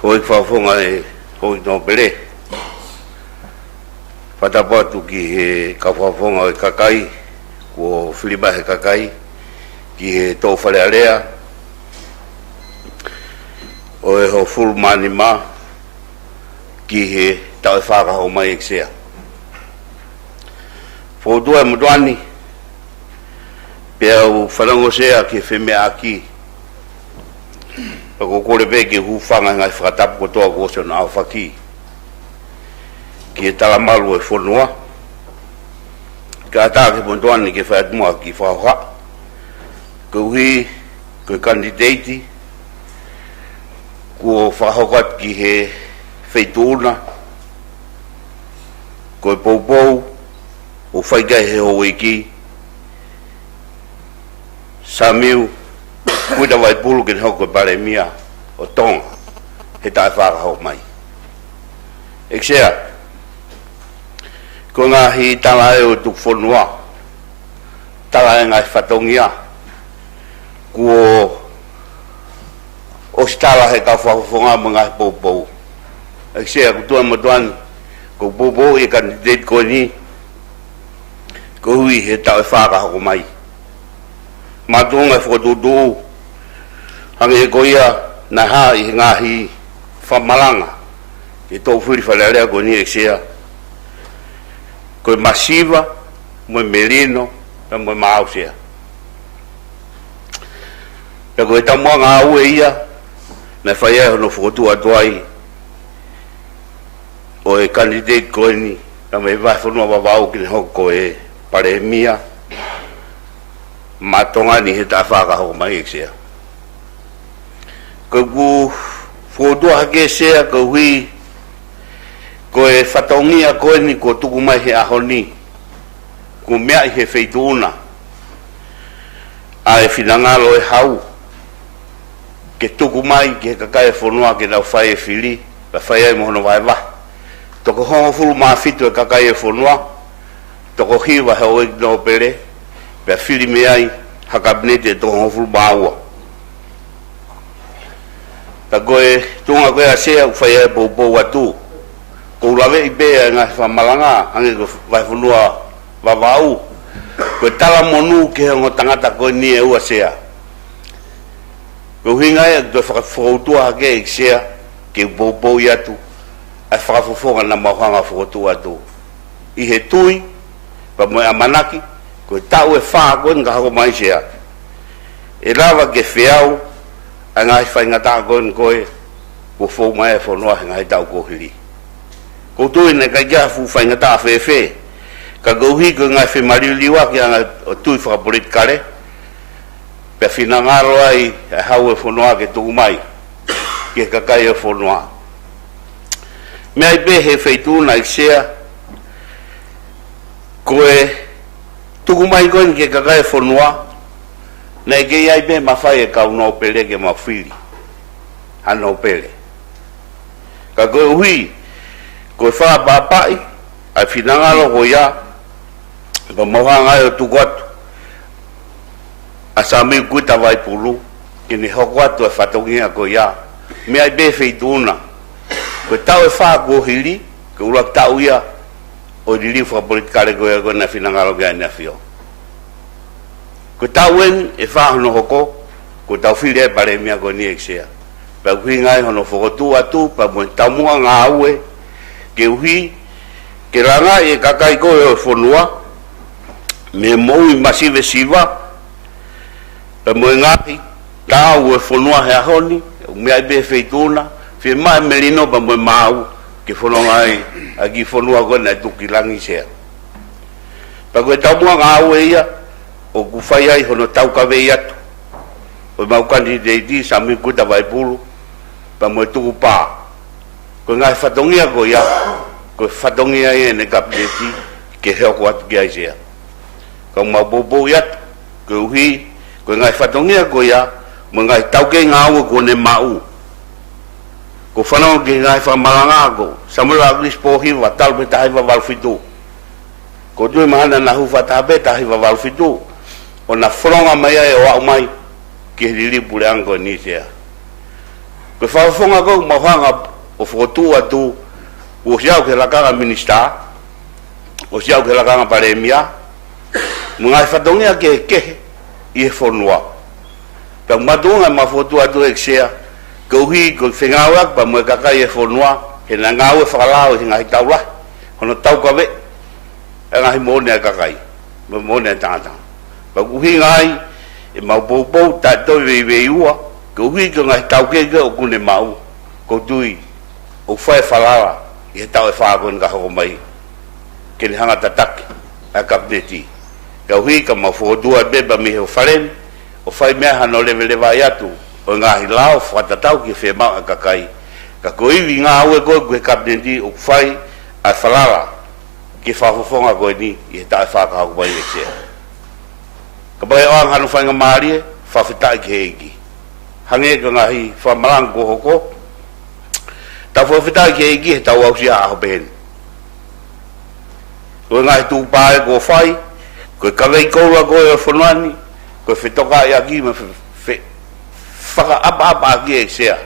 hoi fafonga e hoi no pele patapotu ki he kafafonga o kakai ko FILI he kakai ki he tō Falealea o e ho full mani ma ki he tau e whakaho mai eksea fōtua e mutuani pe au whanango sea ki whemea aki pa ko kore pe ki hufanga ngai whakatapu ko toa ko se na au whaki ki e talamalu e whanua ka ata ke pontuani ke whaetumua ki whaoha ko hui ko kandidati ko whahokat ki he whaituna ko e poupou o whaikai he hoiki SAMIU kuita VAIPULU ke hoko Palemia o Tonga he tae whakahau mai eksea ko ngahi tala e o tuk whanua tala e ngai whatongia ko o stala he ka whafonga mga poupou eksea ko tua matuan ko poupou e kandidate ko ni ko hui he tau e whakahau mai matunga FOKOTU'U hangi e koia na ha i ngahi whamalanga e tō whiri Falealea ko ni eksea ko e masiva mo e melino na mo e mausea pe ko e tamua ngāue ia na whai e hono FOKOTU'U atuai o e candidate ko ni na me vai whanua wawau ki ne hoko e Palemia ma Tonga ni he ta fakahoko mai exia ko gu fodoa ke sea ko hui ko e fatongia ko ni ko tuku mai he ahoni ko mea he feituna a e finangalo e hau ke tuku mai ke kakai fonua ke na fai e fili pa fai ai mohono vai va toko hongo fulu ma fitu e kakai e fonua toko hiwa he oe no pere pe fili me ai ha kabinete e toko hongo fulu maua ta goe tunga koe a sea fai ai bo watu ko ulawe i bea ngā whamalanga hangi ko vai fonua vavau ko tala monu ke ngo tangata ko ni e ua sea ko hinga e do FOKOTU'U ke sea ke bobo yatu a whakafofonga na mahanga FOKOTU'U i he tui pa moe amanaki ko tau e wha ko nga hako mai sea e lawa ke whiau a ngai whaingata koe ko fō mai e whanua ngai tau ko hiri ko tui ne kai kia fu whaingata whewhe ka gauhi ko ngai whemariliwa ki anga tui whakaporit kare pe finangaro ai e hau e whanua ke tuku mai ke kakai e whanua mea i pe he whaituna i sea koe tuku mai koe ke kakai e whanua na i ke iai pe mawhai e kau no pele ke mawhiri hano pele ka koe hui koe wha papai ai finangaro ko ia pa mawhanga e o tuku atu a SAMIU kuita VAIPULU ke ni hoko atu e whatongia ko ia mea i be feituna ko tau e wha ko hiri ko ula tau ia o diri whapolitikare ko ia ko na finangaro kia ina fio ko tau en e wha hono hoko ko tau whiri e Palemia ko ni eksea pa hui ngai hono FOKOTU'U atu pa mo tamua ngaue'aki ke hui ke ranga e kakai ko e whanua me moui masive siva pa mo ngapi tau e whanua he ahoni mea i be feituna whi mai melino pa mo mau ke whanua ai a ki whanua ko na tuki langi sea pa koe tamua ngaue'aki ia o kufai ai hono tau kawe i atu o mau kandidati SAMIU kuita VAIPULU pa mo tuku pā ko ngai whatongia ko ia ko whatongia e ne kapideti ke hoko atu ki aisea ko mau bobo i atu ko uhi ko ngai whatongia ko ia mo ngai tauke ngau ko ne mau ko whanau ke ngai whamalanga ko SAMUELA Akilisi Pohiva talpe tahiwa walfitu ko tui mahana na hufa tabe tahiwa walfitu o na whanonga mai e o au mai ke hiriri pule'anga ni sea ko whafonga ko mawhanga o FOKOTU'U atu o siau ke lakanga minista o siau ke lakanga Palemia mga whatongia ke i e whanua pa matunga ma FOKOTU'U atu eksea ko hui ko whengawak pa mwe kakai e whanua ke na ngaue fakalao hi ngahi taula hono tau kawe e ngahi mone a kakai mone a tangatanga pa kuhi ngai e mau poupou tatoi vei ua ko hui ko ngahi tau keke o kune mau ko tui o whae falala i he tau e whaako nga hoko mai ke ni hanga tataki a kapneti ka hui ka mau FOKOTU'U e beba mi heo wharen o whae mea hano lewe vai atu o ngahi lao whatatau ki whe mau a kakai ka ko iwi ngā aue koe koe kapneti o whae a falala ki whafofonga koe ni i he tau e whaaka hoko mai e sea ka pai oang hanu whainga maarie whawhitai ki heiki hange ka ngahi whamalang ko hoko ta whawhitai ki heiki he tau au sia aho pehen koe ngahi tūpae ko whai koe kawei koura koe o whanuani koe whitoka i aki ma whaka apa aki e sea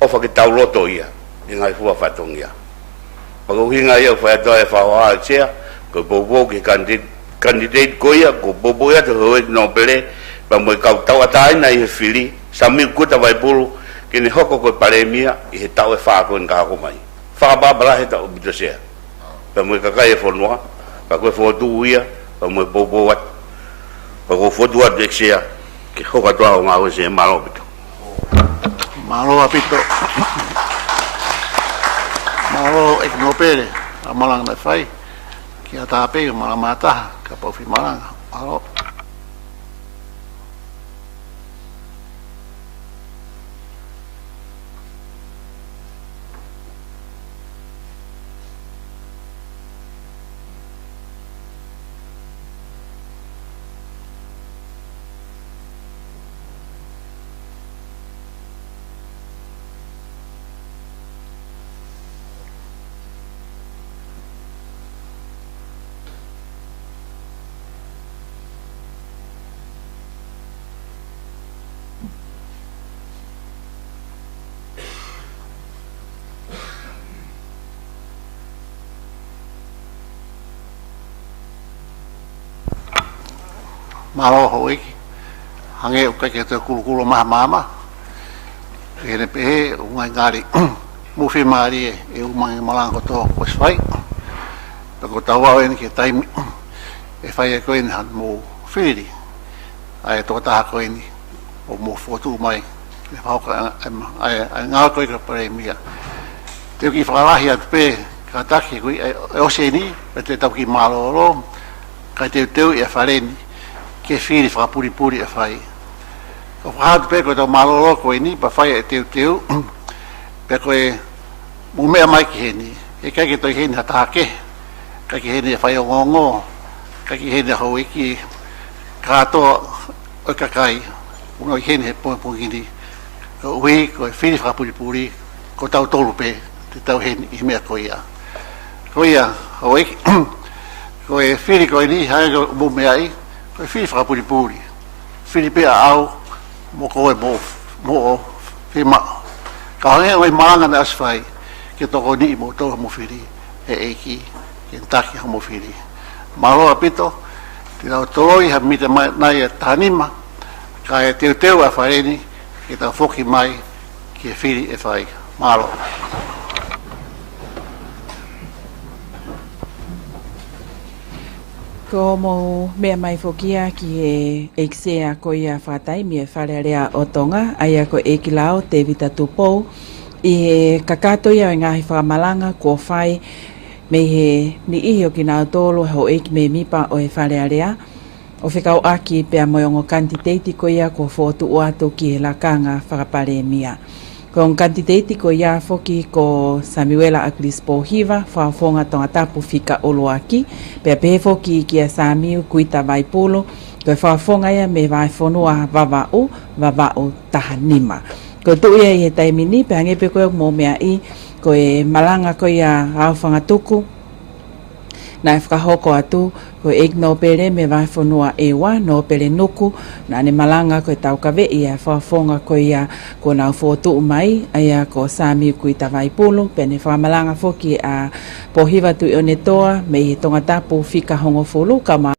o whake tau loto ia i ngai hua whatongia pagauhinga ia whaetoa e whaoa e sea koe bobo ki candidate ko ia ko bobo ia te hoe no pele pa mo kau tau ataina i FILI SAMIU kuita VAIPULU ke ni hoko ko Palemia i he tau e wha ko nga ko mai wha babala he tau bito sea pa mo kakai e whanua pa koe FOKOTU'U ia pa mo bobo wat pa ko FOKOTU'U atu e sea ke hoka toa o ngau e sea malo pito malo apito malo ek no pele amalang na fai Kia tāpe o malamataha, ka pauwhi maranga. Alo. Malo ho iki hange o kai te kulu mama e ne pe o ngai ngari mu fi mari e o mai malango to ko fai ko tawa en ke taimi e fai ko en han mo fili ai to ta ko en o mo fotu mai e fa ko ai nga ko ko Palemia te ki fa la hiat pe tataki ko e o seni te tau ki malo lo kai te e fareni ke fili fra puri e fai. O whaat pe koe tau malolo koe ni, pa whai e teu, pe koe mumea mai ki heni. E kai ke toi heni hatake, kai ki heni e whai o ngongo, kai ki heni hau iki kakato o kakai, uno i heni he pungini. Ko ui koe fili fra puri, ko tau tolu pe, te tau heni i mea koe ia. Koe ia, hau iki, koe fili koe ni, hae koe Umo'Uma'I, koe fili fra puri. Fili pe a au, mo koe mo fima. Ka hange oi maanga na asfai, ke toko ni mo toa mo fili, e eiki, ke taki ha mo fili. Maroa pito, te tau toroi ha mita nai e tanima, ka e teu a whareni, ke tau foki mai, ke fili e whai. Maroa. Ko mo mea mai fokia ki e eksea ko ia Taimi e Falealea o Tonga, aia ko e ki lao te vita tupou, i he kakato ia o ngahi whamalanga ko whai, me he ni ihi o ki nao tolo ho e ki me mipa o e Falealea, o whikau aki pea moiongo kantiteiti ko ia ko FOKOTU'u atu ki he LAKANGA Palemia. Ko kantiteiti ko ia foki ko SAMUELA Akilisi Pohiva, whafonga tonga tapu fika oloaki, pea pehe foki ki a SAMIU TUITA VAIPULU, ko whafonga ia me vaifonua vava'u taha nima. Ko tuia i he Taimi ni, pea ngepe koe Umo'Uma'I, ko e malanga ko ia awhanga tuku, na e fakahoko atu, ko e no pere me vaifonua ewa, no pere nuku, na ne malanga ko e tau kawe ia whafonga ko ia ko nau FOKOTU'u aia ko SAMIU TUITA VAIPULU, pene whamalanga foki a Pohiva Tui'onetoa, me i tonga tapu fika hongo fulu, ka